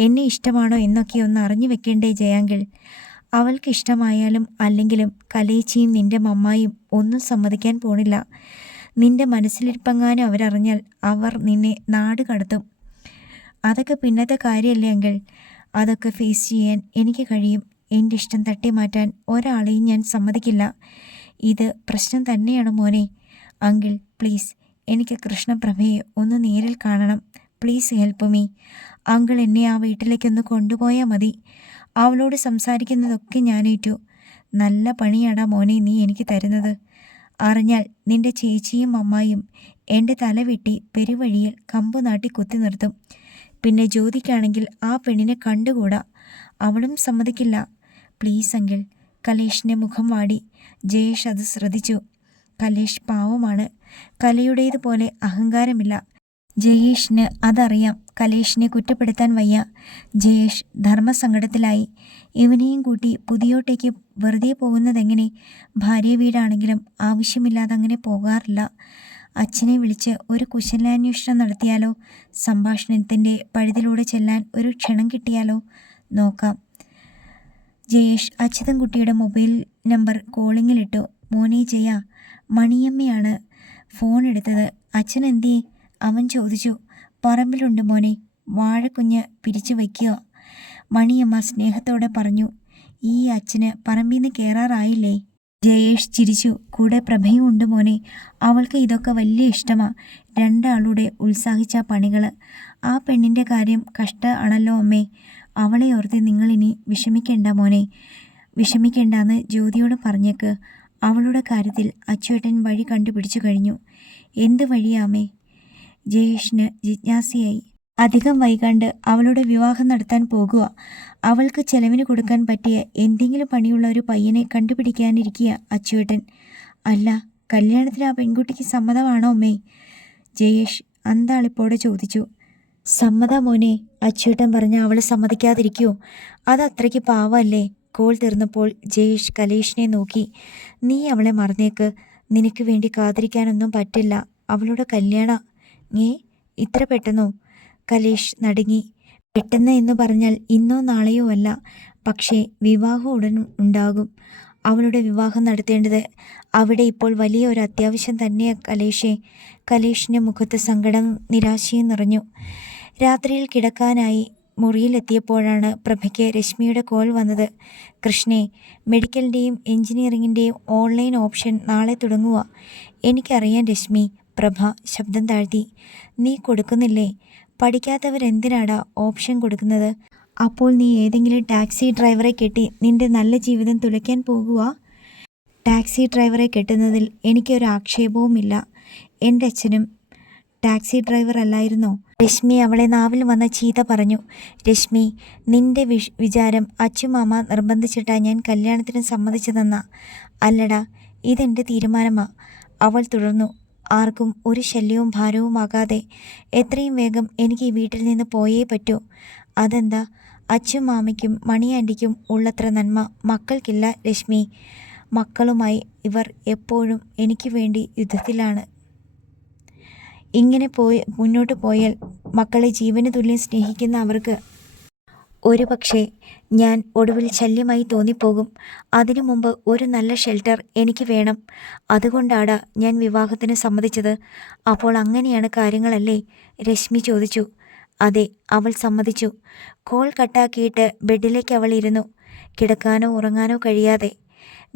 എന്നെ ഇഷ്ടമാണോ എന്നൊക്കെ ഒന്ന് അറിഞ്ഞു വെക്കേണ്ടേ ജയാങ്കിൾ. അവൾക്ക് ഇഷ്ടമായാലും അല്ലെങ്കിലും കലേച്ചിയും നിൻ്റെ മമ്മായും ഒന്നും സമ്മതിക്കാൻ പോണില്ല. നിൻ്റെ മനസ്സിലിരിപ്പങ്ങാനും അവരറിഞ്ഞാൽ അവർ നിന്നെ നാട് കടത്തും. അതൊക്കെ പിന്നത്തെ കാര്യമല്ലേ അങ്കിൾ. അതൊക്കെ ഫേസ് ചെയ്യാൻ എനിക്ക് കഴിയും. എൻ്റെ ഇഷ്ടം തട്ടി മാറ്റാൻ ഒരാളെയും ഞാൻ സമ്മതിക്കില്ല. ഇത് പ്രശ്നം തന്നെയാണ് മോനെ. അങ്കിൾ പ്ലീസ്, എനിക്ക് കൃഷ്ണപ്രഭയെ ഒന്ന് നേരിൽ കാണണം. Please help me. അങ്കിൾ എന്നെ ആ വീട്ടിലേക്കൊന്ന് കൊണ്ടുപോയാൽ മതി. അവളോട് സംസാരിക്കുന്നതൊക്കെ ഞാനേറ്റു. നല്ല പണിയാടാ മോനെ നീ എനിക്ക് തരുന്നത്. അറിഞ്ഞാൽ നിൻ്റെ ചേച്ചിയും അമ്മായും എൻ്റെ തല വെട്ടി പെരുവഴിയിൽ കമ്പു നാട്ടി കുത്തി നിർത്തും. പിന്നെ ജ്യോതിക്കാണെങ്കിൽ ആ പെണ്ണിനെ കണ്ടുകൂടാ. അവളും സമ്മതിക്കില്ല. Please uncle. കലേഷിൻ്റെ മുഖം വാടി. ജയേഷ് അത് ശ്രദ്ധിച്ചു. കലേഷ് പാവമാണ്. കലയുടേതുപോലെ അഹങ്കാരമില്ല. ജയേഷിന് അതറിയാം. കലേഷിനെ കുറ്റപ്പെടുത്താൻ വയ്യ. ജയേഷ് ധർമ്മസങ്കടത്തിലായി. ഇവനെയും കൂട്ടി പുതിയോട്ടേക്ക് വെറുതെ പോകുന്നതെങ്ങനെ? ഭാര്യ വീടാണെങ്കിലും ആവശ്യമില്ലാതെ അങ്ങനെ പോകാറില്ല. അച്ഛനെ വിളിച്ച് ഒരു കുശലാന്വേഷണം നടത്തിയാലോ? സംഭാഷണത്തിൻ്റെ പഴുതിലൂടെ ചെല്ലാൻ ഒരു ക്ഷണം കിട്ടിയാലോ? നോക്കാം. ജയേഷ് അച്യുതൻകുട്ടിയുടെ മൊബൈൽ നമ്പർ കോളിങ്ങിലിട്ടു. മോനെ ജയ, മണിയമ്മയാണ് ഫോൺ എടുത്തത്. അച്ഛൻ എന്തിയെ? അവൻ ചോദിച്ചു. പറമ്പിലുണ്ട് മോനെ, വാഴക്കുഞ്ഞ് പിരിച്ചു വയ്ക്കുക. മണിയമ്മ സ്നേഹത്തോടെ പറഞ്ഞു. ഈ അച്ഛന് പറമ്പിന്ന് കയറാറായില്ലേ? ജയേഷ് ചിരിച്ചു. കൂടെ പ്രഭയും ഉണ്ട് മോനെ. അവൾക്ക് ഇതൊക്കെ വലിയ ഇഷ്ടമാ. രണ്ടാളുടെ ഉത്സാഹിച്ച പണികൾ. ആ പെണ്ണിൻ്റെ കാര്യം കഷ്ട ആണല്ലോ അമ്മേ. അവളെ ഓർത്ത് നിങ്ങളിനി വിഷമിക്കേണ്ട മോനെ. വിഷമിക്കേണ്ടെന്ന് ജ്യോതിയോട് പറഞ്ഞേക്ക്. അവളുടെ കാര്യത്തിൽ അച്ചുവേട്ടൻ വഴി കണ്ടുപിടിച്ചു കഴിഞ്ഞു. എന്ത് വഴിയാമേ? ജയേഷിന് ജിജ്ഞാസയായി. അധികം വൈകാണ്ട് അവളുടെ വിവാഹം നടത്താൻ പോകുക. അവൾക്ക് ചെലവിന് കൊടുക്കാൻ പറ്റിയ എന്തെങ്കിലും പണിയുള്ള ഒരു പയ്യനെ കണ്ടുപിടിക്കാനിരിക്കുക അച്ചുവേട്ടൻ. അല്ല, കല്യാണത്തിന് ആ പെൺകുട്ടിക്ക് സമ്മതമാണോ അമ്മേ? ജയേഷ് അന്താളിപ്പോടെ ചോദിച്ചു. സമ്മതം മോനെ. അച്ചുവേട്ടൻ പറഞ്ഞ അവൾ സമ്മതിക്കാതിരിക്കുമോ? അതത്രയ്ക്ക് പാവമല്ലേ? കോൾ തീർന്നപ്പോൾ ജയേഷ് കലേഷിനെ നോക്കി. നീ അവളെ മറന്നേക്ക്. നിനക്ക് വേണ്ടി കാത്തിരിക്കാനൊന്നും പറ്റില്ല. അവളുടെ കല്യാണം ഇത്ര പെട്ടെന്നോ? കലേഷ് നടുങ്ങി. പെട്ടെന്ന് എന്ന് പറഞ്ഞാൽ ഇന്നോ നാളെയോ അല്ല, പക്ഷേ വിവാഹം ഉടൻ ഉണ്ടാകും. അവളുടെ വിവാഹം നടത്തേണ്ടത് അവിടെ ഇപ്പോൾ വലിയ ഒരു അത്യാവശ്യം തന്നെയാണ് കലേഷേ. കലേഷിൻ്റെ മുഖത്ത് സങ്കടം നിരാശയും നിറഞ്ഞു. രാത്രിയിൽ കിടക്കാനായി മുറിയിലെത്തിയപ്പോഴാണ് പ്രഭയ്ക്ക് രശ്മിയുടെ കോൾ വന്നത്. കൃഷ്ണേ, മെഡിക്കലിൻ്റെയും എൻജിനീയറിങ്ങിൻ്റെയും ഓൺലൈൻ ഓപ്ഷൻ നാളെ തുടങ്ങുക. എനിക്കറിയാം രശ്മി. പ്രഭ ശബ്ദം താഴ്ത്തി. നീ കൊടുക്കുന്നില്ലേ? പഠിക്കാത്തവരെന്തിനാടാ ഓപ്ഷൻ കൊടുക്കുന്നത്? അപ്പോൾ നീ ഏതെങ്കിലും ടാക്സി ഡ്രൈവറെ കെട്ടി നിന്റെ നല്ല ജീവിതം തുലയ്ക്കാൻ പോകുക? ടാക്സി ഡ്രൈവറെ കെട്ടുന്നതിൽ എനിക്കൊരു ആക്ഷേപവുമില്ല. എൻ്റെ അച്ഛനും ടാക്സി ഡ്രൈവർ അല്ലായിരുന്നോ? രശ്മി അവളെ നാവിൽ വന്ന ചീത്ത പറഞ്ഞു. രശ്മി, നിന്റെ വിചാരം അച്ചുമാമ നിർബന്ധിച്ചിട്ടാ ഞാൻ കല്യാണത്തിന് സമ്മതിച്ചതെന്നാ? അല്ലടാ, ഇതെൻ്റെ തീരുമാനമാ. അവൾ തുടർന്നു. ആർക്കും ഒരു ശല്യവും ഭാരവുമാകാതെ എത്രയും വേഗം എനിക്ക് ഈ വീട്ടിൽ നിന്ന് പോയേ പറ്റൂ. അതെന്താ? അച്ചുമാമയ്ക്കും മണിയാൻറ്റിക്കും ഉള്ളത്ര നന്മ മക്കൾക്കില്ല രശ്മി. മക്കളുമായി ഇവർ എപ്പോഴും എനിക്ക് വേണ്ടി യുദ്ധത്തിലാണ്. ഇങ്ങനെ മുന്നോട്ട് പോയാൽ മക്കളെ ജീവന് തുല്യം സ്നേഹിക്കുന്ന അവർക്ക് ഒരു പക്ഷേ ഞാൻ ഒടുവിൽ ശല്യമായി തോന്നിപ്പോകും. അതിനു മുമ്പ് ഒരു നല്ല ഷെൽട്ടർ എനിക്ക് വേണം. അതുകൊണ്ടാടാ ഞാൻ വിവാഹത്തിന് സമ്മതിച്ചത്. അപ്പോൾ അങ്ങനെയാണ് കാര്യങ്ങളല്ലേ? രശ്മി ചോദിച്ചു. അതെ, അവൾ സമ്മതിച്ചു. കോൾ കട്ടാക്കിയിട്ട് ബെഡിലേക്ക് അവൾ ഇരുന്നു. കിടക്കാനോ ഉറങ്ങാനോ കഴിയാതെ.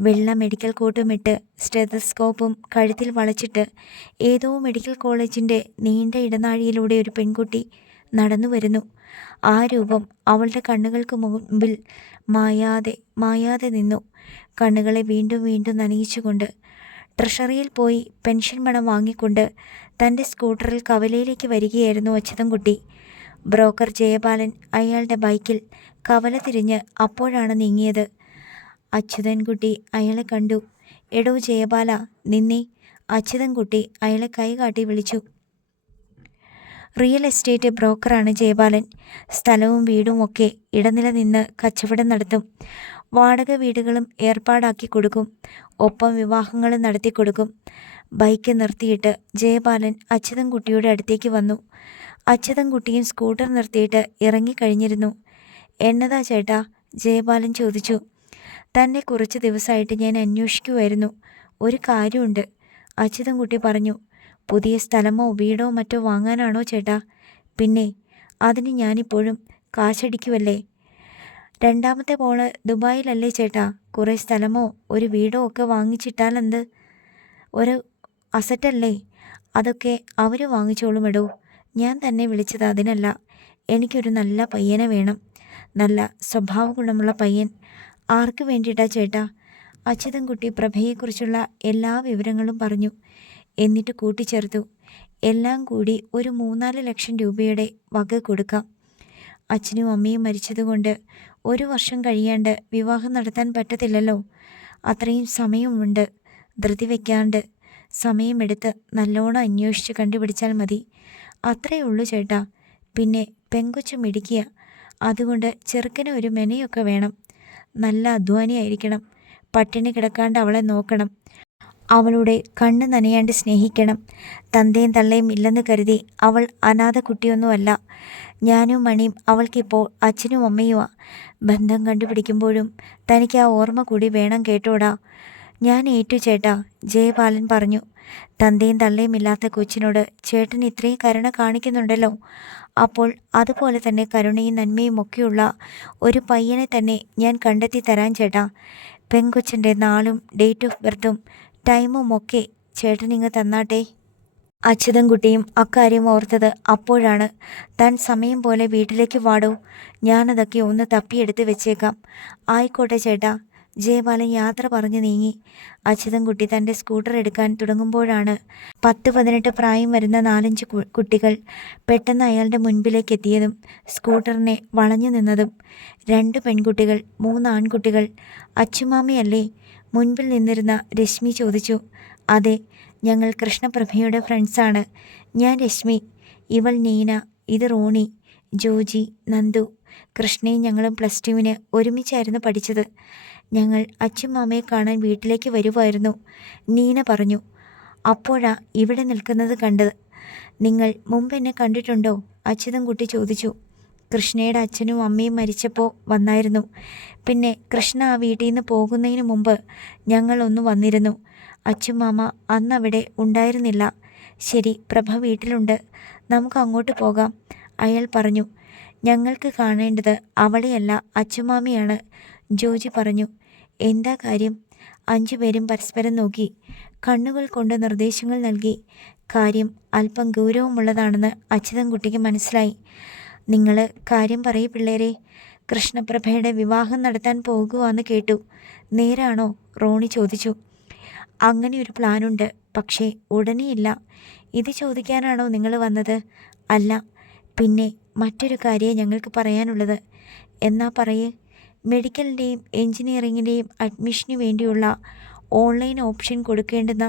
വെള്ള മെഡിക്കൽ കോട്ടുമിട്ട് സ്റ്റെതസ്കോപ്പും കഴുത്തിൽ വളച്ചിട്ട് ഏതോ മെഡിക്കൽ കോളേജിൻ്റെ നീണ്ട ഇടനാഴിയിലൂടെ ഒരു പെൺകുട്ടി നടന്നു വരുന്നു. ആ രൂപം അവളുടെ കണ്ണുകൾക്ക് മുമ്പിൽ മായാതെ നിന്നു. കണ്ണുകളെ വീണ്ടും വീണ്ടും നനയിച്ചുകൊണ്ട്. ട്രഷറിയിൽ പോയി പെൻഷൻ പണം വാങ്ങിക്കൊണ്ട് തൻ്റെ സ്കൂട്ടറിൽ കവലയിലേക്ക് വരികയായിരുന്നു അച്യുതൻകുട്ടി. ബ്രോക്കർ ജയപാലൻ അയാളുടെ ബൈക്കിൽ കവല തിരിഞ്ഞ് അപ്പോഴാണ് നീങ്ങിയത്. അച്യുതൻകുട്ടി അയാളെ കണ്ടു. എടോ ജയപാല, നിന്നെ. അച്യുതൻകുട്ടി അയാളെ കൈകാട്ടി വിളിച്ചു. റിയൽ എസ്റ്റേറ്റ് ബ്രോക്കറാണ് ജയപാലൻ. സ്ഥലവും വീടും ഒക്കെ ഇടനില നിന്ന് കച്ചവടം നടത്തും. വാടക വീടുകളും ഏർപ്പാടാക്കി കൊടുക്കും. ഒപ്പം വിവാഹങ്ങളും നടത്തി കൊടുക്കും. ബൈക്ക് നിർത്തിയിട്ട് ജയപാലൻ അച്യുതൻകുട്ടിയുടെ അടുത്തേക്ക് വന്നു. അച്യുതൻകുട്ടിയും സ്കൂട്ടർ നിർത്തിയിട്ട് ഇറങ്ങിക്കഴിഞ്ഞിരുന്നു. എന്നതാ ചേട്ടാ? ജയപാലൻ ചോദിച്ചു. തന്നെ കുറച്ച് ദിവസമായിട്ട് ഞാൻ അന്വേഷിക്കുമായിരുന്നു. ഒരു കാര്യമുണ്ട്, അച്യുതൻകുട്ടി പറഞ്ഞു. പുതിയ സ്ഥലമോ വീടോ മറ്റോ വാങ്ങാനാണോ ചേട്ടാ? പിന്നെ അതിന് ഞാനിപ്പോഴും കാശടിക്കുമല്ലേ. രണ്ടാമത്തെ മോള് ദുബായിലല്ലേ ചേട്ടാ? കുറേ സ്ഥലമോ ഒരു വീടോ ഒക്കെ വാങ്ങിച്ചിട്ടാലെന്ത്? ഒരു അസറ്റല്ലേ? അതൊക്കെ അവർ വാങ്ങിച്ചോളുമിടോ. ഞാൻ തന്നെ വിളിച്ചത് അതിനല്ല. എനിക്കൊരു നല്ല പയ്യനെ വേണം. നല്ല സ്വഭാവ ഗുണമുള്ള പയ്യൻ. ആർക്ക് വേണ്ടിയിട്ടാ ചേട്ടാ? അച്യുതൻകുട്ടി പ്രഭയെക്കുറിച്ചുള്ള എല്ലാ വിവരങ്ങളും പറഞ്ഞു. എന്നിട്ട് കൂട്ടിച്ചേർത്തു. എല്ലാം കൂടി ഒരു 3-4 ലക്ഷം രൂപയുടെ വക കൊടുക്കാം. അച്ഛനും അമ്മയും മരിച്ചതുകൊണ്ട് 1 വർഷം കഴിയാണ്ട് വിവാഹം നടത്താൻ പറ്റത്തില്ലല്ലോ. അത്രയും സമയമുണ്ട്. ധൃതി വയ്ക്കാണ്ട് സമയമെടുത്ത് നല്ലോണം അന്വേഷിച്ച് കണ്ടുപിടിച്ചാൽ മതി. അത്രയേ ഉള്ളൂ ചേട്ടാ. പിന്നെ പെങ്കൊച്ചു മിടിക്കുക, അതുകൊണ്ട് ചെറുക്കന് ഒരു മെനയൊക്കെ വേണം. നല്ല അധ്വാനിയായിരിക്കണം. പട്ടിണി കിടക്കാണ്ട് അവളെ നോക്കണം. അവളുടെ കണ്ണ് നനയാണ്ട് സ്നേഹിക്കണം. തന്തയും തള്ളയും ഇല്ലെന്ന് കരുതി അവൾ അനാഥ കുട്ടിയൊന്നുമല്ല. ഞാനും മണിയും അവൾക്കിപ്പോൾ അച്ഛനും അമ്മയുമാ. ബന്ധം കണ്ടുപിടിക്കുമ്പോഴും തനിക്ക് ആ ഓർമ്മ കൂടി വേണം കേട്ടോടാ. ഞാൻ ഏറ്റു ചേട്ടാ, ജയപാലൻ പറഞ്ഞു. തന്തയും തള്ളയും ഇല്ലാത്ത കൊച്ചിനോട് ചേട്ടൻ ഇത്രയും കരുണ കാണിക്കുന്നുണ്ടല്ലോ. അപ്പോൾ അതുപോലെ തന്നെ കരുണയും നന്മയും ഒക്കെയുള്ള ഒരു പയ്യനെ തന്നെ ഞാൻ കണ്ടെത്തി തരാൻ ചേട്ടാ. പെങ്കൊച്ചൻ്റെ നാളും ഡേറ്റ് ഓഫ് ബർത്തും ടൈമും ഒക്കെ ചേട്ടനിങ്ങ് തന്നാട്ടെ. അച്യുതൻകുട്ടിയും അക്കാര്യം ഓർത്തത് അപ്പോഴാണ്. താൻ സമയം പോലെ വീട്ടിലേക്ക് വാടോ, ഞാനതൊക്കെ ഒന്ന് തപ്പിയെടുത്ത് വെച്ചേക്കാം. ആയിക്കോട്ടെ ചേട്ടാ. ജയപാലൻ യാത്ര പറഞ്ഞു നീങ്ങി. അച്യുതൻകുട്ടി തൻ്റെ സ്കൂട്ടർ എടുക്കാൻ തുടങ്ങുമ്പോഴാണ് 10-18 പ്രായം വരുന്ന 4-5 കുട്ടികൾ പെട്ടെന്ന് അയാളുടെ മുൻപിലേക്ക് എത്തിയതും സ്കൂട്ടറിനെ വളഞ്ഞു നിന്നതും. 2 പെൺകുട്ടികൾ, 3 ആൺകുട്ടികൾ. അച്ചുമാമയല്ലേ? മുൻപിൽ നിന്നിരുന്ന രശ്മി ചോദിച്ചു. അതെ, ഞങ്ങൾ കൃഷ്ണപ്രഭയുടെ ഫ്രണ്ട്സാണ്. ഞാൻ രശ്മി, ഇവൾ നീന, ഇത് റോണി, ജോജി, നന്ദു. കൃഷ്ണയും ഞങ്ങളും +2-ന് ഒരുമിച്ചായിരുന്നു പഠിച്ചത്. ഞങ്ങൾ അച്ചുമാമയെ കാണാൻ വീട്ടിലേക്ക് വരുമായിരുന്നു, നീന പറഞ്ഞു. അപ്പോഴാ ഇവിടെ നിൽക്കുന്നത് കണ്ടത്. നിങ്ങൾ മുമ്പ് എന്നെ കണ്ടിട്ടുണ്ടോ? അച്യുതൻകുട്ടി ചോദിച്ചു. കൃഷ്ണയുടെ അച്ഛനും അമ്മയും മരിച്ചപ്പോൾ വന്നായിരുന്നു. പിന്നെ കൃഷ്ണ ആ വീട്ടിൽ നിന്ന് പോകുന്നതിന് മുമ്പ് ഞങ്ങളൊന്ന് വന്നിരുന്നു. അച്ചുമാമ അന്നവിടെ ഉണ്ടായിരുന്നില്ല. ശരി, പ്രഭ വീട്ടിലുണ്ട്, നമുക്ക് അങ്ങോട്ട് പോകാം, അയാൾ പറഞ്ഞു. ഞങ്ങൾക്ക് കാണേണ്ടത് അവളെയല്ല, അച്ചുമാമയാണ്, ജോജി പറഞ്ഞു. എന്താ കാര്യം? 5 പേരും പരസ്പരം നോക്കി. കണ്ണുകൾ കൊണ്ട് നിർദ്ദേശങ്ങൾ നൽകി. കാര്യം അല്പം ഗൗരവമുള്ളതാണെന്ന് അച്യുതൻകുട്ടിക്ക് മനസ്സിലായി. നിങ്ങൾ കാര്യം പറയൂ പിള്ളേരെ. കൃഷ്ണപ്രഭയുടെ വിവാഹം നടത്താൻ പോകുവാന്ന് കേട്ടു. നേരാണോ? റോണി ചോദിച്ചു. അങ്ങനെ ഒരു പ്ലാനുണ്ട്, പക്ഷേ ഉടനെയില്ല. ഇത് ചോദിക്കാനാണോ നിങ്ങൾ വന്നത്? അല്ല. പിന്നെ മറ്റൊരു കാര്യം ഞങ്ങൾക്ക് പറയാനുള്ളത്. എന്നാ പറയേ. മെഡിക്കലിൻ്റെയും എൻജിനീയറിങ്ങിൻ്റെയും അഡ്മിഷന് വേണ്ടിയുള്ള ഓൺലൈൻ ഓപ്ഷൻ കൊടുക്കേണ്ടുന്ന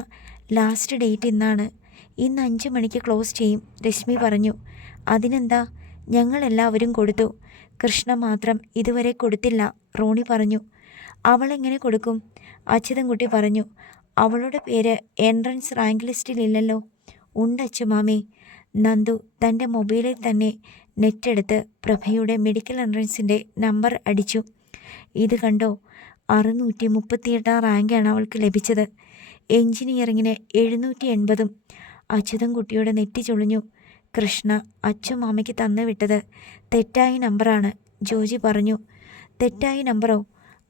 ലാസ്റ്റ് ഡേറ്റ് ഇന്നാണ്. ഇന്ന് 5 മണിക്ക് ക്ലോസ് ചെയ്യും, രശ്മി പറഞ്ഞു. അതിനെന്താ, ഞങ്ങളെല്ലാവരും കൊടുത്തു. കൃഷ്ണ മാത്രം ഇതുവരെ കൊടുത്തില്ല, റോണി പറഞ്ഞു. അവളെങ്ങനെ കൊടുക്കും? അച്യുതൻകുട്ടി പറഞ്ഞു. അവളുടെ പേര് എൻട്രൻസ് റാങ്ക് ലിസ്റ്റിലില്ലല്ലോ. ഉണ്ടച്ചുമാമേ. നന്ദു തൻ്റെ മൊബൈലിൽ തന്നെ നെറ്റെടുത്ത് പ്രഭയുടെ മെഡിക്കൽ എൻട്രൻസിൻ്റെ നമ്പർ അടിച്ചു. ഇത് കണ്ടോ, 638 റാങ്കാണ് അവൾക്ക് ലഭിച്ചത്. എൻജിനീയറിങ്ങിന് 780. അച്യുതൻകുട്ടിയുടെ നെറ്റി ചൊളിഞ്ഞു. കൃഷ്ണ അച്ചുമാമയ്ക്ക് തന്നുവിട്ടത് തെറ്റായ നമ്പറാണ്, ജോജി പറഞ്ഞു. തെറ്റായ നമ്പറോ?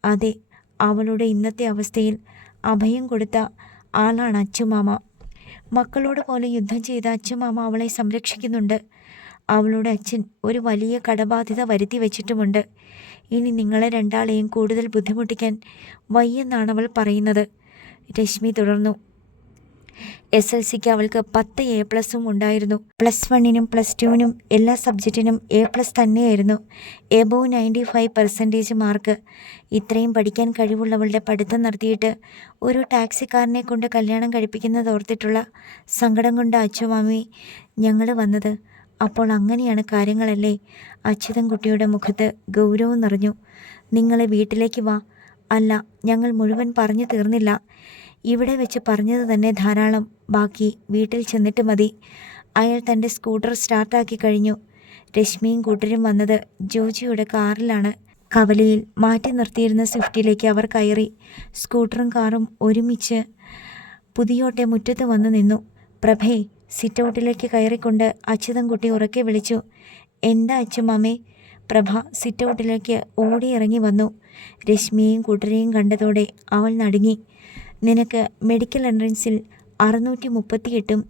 അതെ, അവളുടെ ഇന്നത്തെ അവസ്ഥയിൽ അഭയം കൊടുത്ത ആളാണ് അച്ചുമാമ. മക്കളോട് പോലെ യുദ്ധം ചെയ്ത അച്ചുമാമ അവളെ സംരക്ഷിക്കുന്നുണ്ട്. അവളുടെ അച്ഛൻ ഒരു വലിയ കടബാധ്യത വരുത്തി വച്ചിട്ടുമുണ്ട്. ഇനി നിങ്ങളെ രണ്ടാളെയും കൂടുതൽ ബുദ്ധിമുട്ടിക്കാൻ വയ്യെന്നാണ് അവൾ പറയുന്നത്, രശ്മി തുടർന്നു. SLCക്ക് അവൾക്ക് 10 A+ ഉണ്ടായിരുന്നു. +1-നും +2-നും എല്ലാ സബ്ജക്റ്റിനും A+ തന്നെയായിരുന്നു. Above 95% mark. ഇത്രയും പഠിക്കാൻ കഴിവുള്ളവളുടെ പഠിത്തം നടത്തിയിട്ട് ഒരു ടാക്സിക്കാരനെ കൊണ്ട് കല്യാണം കഴിപ്പിക്കുന്നതോർത്തിട്ടുള്ള സങ്കടം കൊണ്ട് അച്ചുമാമി ഞങ്ങൾ വന്നത്. അപ്പോൾ അങ്ങനെയാണ് കാര്യങ്ങളല്ലേ? അച്യുതൻകുട്ടിയുടെ മുഖത്ത് ഗൗരവം നിറഞ്ഞു. നിങ്ങളെ വീട്ടിലേക്ക് വാ. അല്ല, ഞങ്ങൾ മുഴുവൻ പറഞ്ഞു തീർന്നില്ല. ഇവിടെ വെച്ച് പറഞ്ഞത് തന്നെ ധാരാളം. ബാക്കി വീട്ടിൽ ചെന്നിട്ട് മതി. അയാൾ തൻ്റെ സ്കൂട്ടർ സ്റ്റാർട്ടാക്കി കഴിഞ്ഞു. രശ്മിയും കൂട്ടരും വന്നത് ജോജിയുടെ കാറിലാണ്. കവലയിൽ മാറ്റി നിർത്തിയിരുന്ന സ്വിഫ്റ്റിലേക്ക് അവർ കയറി. സ്കൂട്ടറും കാറും ഒരുമിച്ച് പുതിയോട്ടെ മുറ്റത്ത് വന്നു നിന്നു. പ്രഭേ, സിറ്റൗട്ടിലേക്ക് കയറിക്കൊണ്ട് അച്യുതൻകുട്ടി ഉറക്കെ വിളിച്ചു. എന്താ അച്ചുമാമേ? പ്രഭ സിറ്റൗട്ടിലേക്ക് ഓടിയിറങ്ങി വന്നു. രശ്മിയെയും കൂട്ടരെയും കണ്ടതോടെ അവൾ നടുങ്ങി. നിനക്ക് മെഡിക്കൽ എൻട്രൻസിൽ 638-ഉം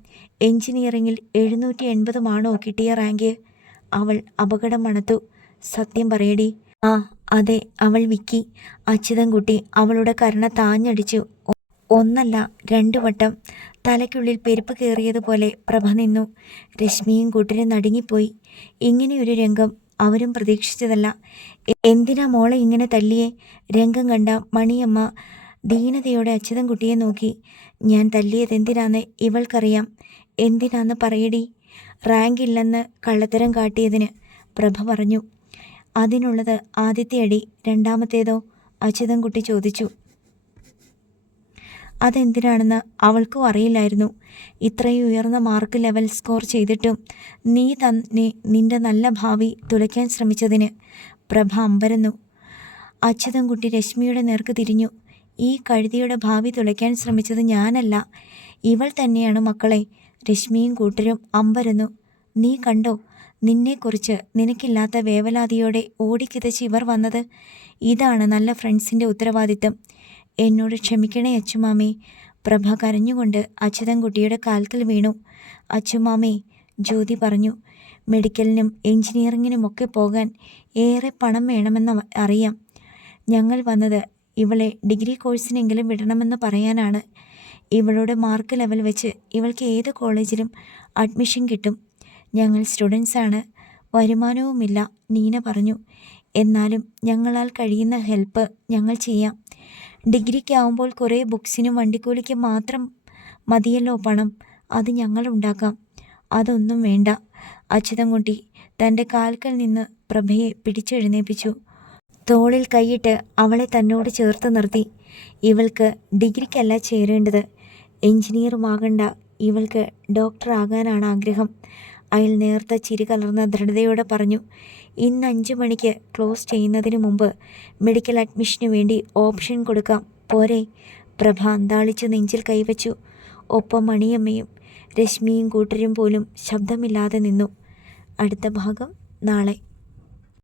എൻജിനീയറിങ്ങിൽ 780-ഉമാണോ കിട്ടിയ റാങ്ക്? അവൾ അപകടം മണത്തു. സത്യം പറയടി. ആ അതെ, അവൾ വിക്കി. അച്യുതൻകുട്ടി അവളുടെ കരണ താഞ്ഞടിച്ചു. 1 അല്ല 2 വട്ടം. തലയ്ക്കുള്ളിൽ പെരുപ്പ് കയറിയതുപോലെ പ്രഭ നിന്നു. രശ്മിയും കൂട്ടരും നടുങ്ങിപ്പോയി. ഇങ്ങനെയൊരു രംഗം അവരും പ്രതീക്ഷിച്ചതല്ല. എന്തിനാ മോളെ ഇങ്ങനെ തല്ലിയേ? രംഗം കണ്ട മണിയമ്മ ദീനതയോടെ അച്യുതൻകുട്ടിയെ നോക്കി. ഞാൻ തല്ലിയതെന്തിനാന്ന് ഇവൾക്കറിയാം. എന്തിനാന്ന് പറയടി. റാങ്ക് ഇല്ലെന്ന് കള്ളത്തരം കാട്ടിയതിന്. പ്രഭ പറഞ്ഞു. അതിനുള്ളത് ആദ്യത്തെ അടി, രണ്ടാമത്തേതോ? അച്യുതൻകുട്ടി ചോദിച്ചു. അതെന്തിനാണെന്ന് അവൾക്കും അറിയില്ലായിരുന്നു. ഇത്രയും ഉയർന്ന മാർക്ക് ലെവൽ സ്കോർ ചെയ്തിട്ടും നീ നിന്റെ നല്ല ഭാവി തുലയ്ക്കാൻ ശ്രമിച്ചതിന്. പ്രഭ അമ്പരന്നു. അച്യുതൻകുട്ടി രശ്മിയുടെ നേർക്ക് തിരിഞ്ഞു. ഈ കഴുതിയുടെ ഭാവി തുലയ്ക്കാൻ ശ്രമിച്ചത് ഞാനല്ല, ഇവൾ തന്നെയാണ് മക്കളെ. രശ്മിയും കൂട്ടരും അമ്പരന്നു. നീ കണ്ടോ നിന്നെക്കുറിച്ച് നിനക്കില്ലാത്ത വേവലാതിയോടെ ഓടിക്കിതച്ച് ഇവർ വന്നത്? ഇതാണ് നല്ല ഫ്രണ്ട്സിൻ്റെ ഉത്തരവാദിത്തം. എന്നോട് ക്ഷമിക്കണേ അച്ചുമാമേ. പ്രഭ കരഞ്ഞുകൊണ്ട് അച്യുതൻകുട്ടിയുടെ കാൽക്കൽ വീണു. അച്ചുമാമേ, ജ്യോതി പറഞ്ഞു, മെഡിക്കലിനും എഞ്ചിനീയറിങ്ങിനുമൊക്കെ പോകാൻ ഏറെ പണം വേണമെന്ന് അറിയാം. ഞങ്ങൾ വന്നത് ഇവളെ ഡിഗ്രി കോഴ്സിനെങ്കിലും വിടണമെന്ന് പറയാനാണ്. ഇവളുടെ മാർക്ക് ലെവൽ വെച്ച് ഇവൾക്ക് ഏത് കോളേജിലും അഡ്മിഷൻ കിട്ടും. ഞങ്ങൾ സ്റ്റുഡൻസാണ്, വരുമാനവുമില്ല, നീന പറഞ്ഞു. എന്നാലും ഞങ്ങളാൽ കഴിയുന്ന ഹെൽപ്പ് ഞങ്ങൾ ചെയ്യാം. ഡിഗ്രിക്കാവുമ്പോൾ കുറേ ബുക്സിനും വണ്ടിക്കൂലിക്ക് മാത്രം മതിയല്ലോ പണം, അത് ഞങ്ങളുണ്ടാക്കാം. അതൊന്നും വേണ്ട. അച്യുതൻകുട്ടി തൻ്റെ കാൽക്കൽ നിന്ന് പ്രഭയെ പിടിച്ചെഴുന്നേൽപ്പിച്ചു. തോളിൽ കൈയിട്ട് അവളെ തന്നോട് ചേർത്ത് നിർത്തി. ഇവൾക്ക് ഡിഗ്രിക്കല്ല ചേരേണ്ടത്, എഞ്ചിനീയറുമാകണ്ട, ഇവൾക്ക് ഡോക്ടറാകാനാണ് ആഗ്രഹം. അയാൾ നേർത്ത ചിരി കലർന്ന ദൃഢതയോടെ പറഞ്ഞു. ഇന്ന് 5 മണിക്ക് ക്ലോസ് ചെയ്യുന്നതിന് മുമ്പ് മെഡിക്കൽ അഡ്മിഷന് വേണ്ടി ഓപ്ഷൻ കൊടുക്കാം, പോരെ? പ്രഭ അന്താളിച്ച് നെഞ്ചിൽ കൈവച്ചു. ഒപ്പം മണിയമ്മയും രശ്മിയും കൂട്ടരും പോലും ശബ്ദമില്ലാതെ നിന്നു. അടുത്ത ഭാഗം നാളെ.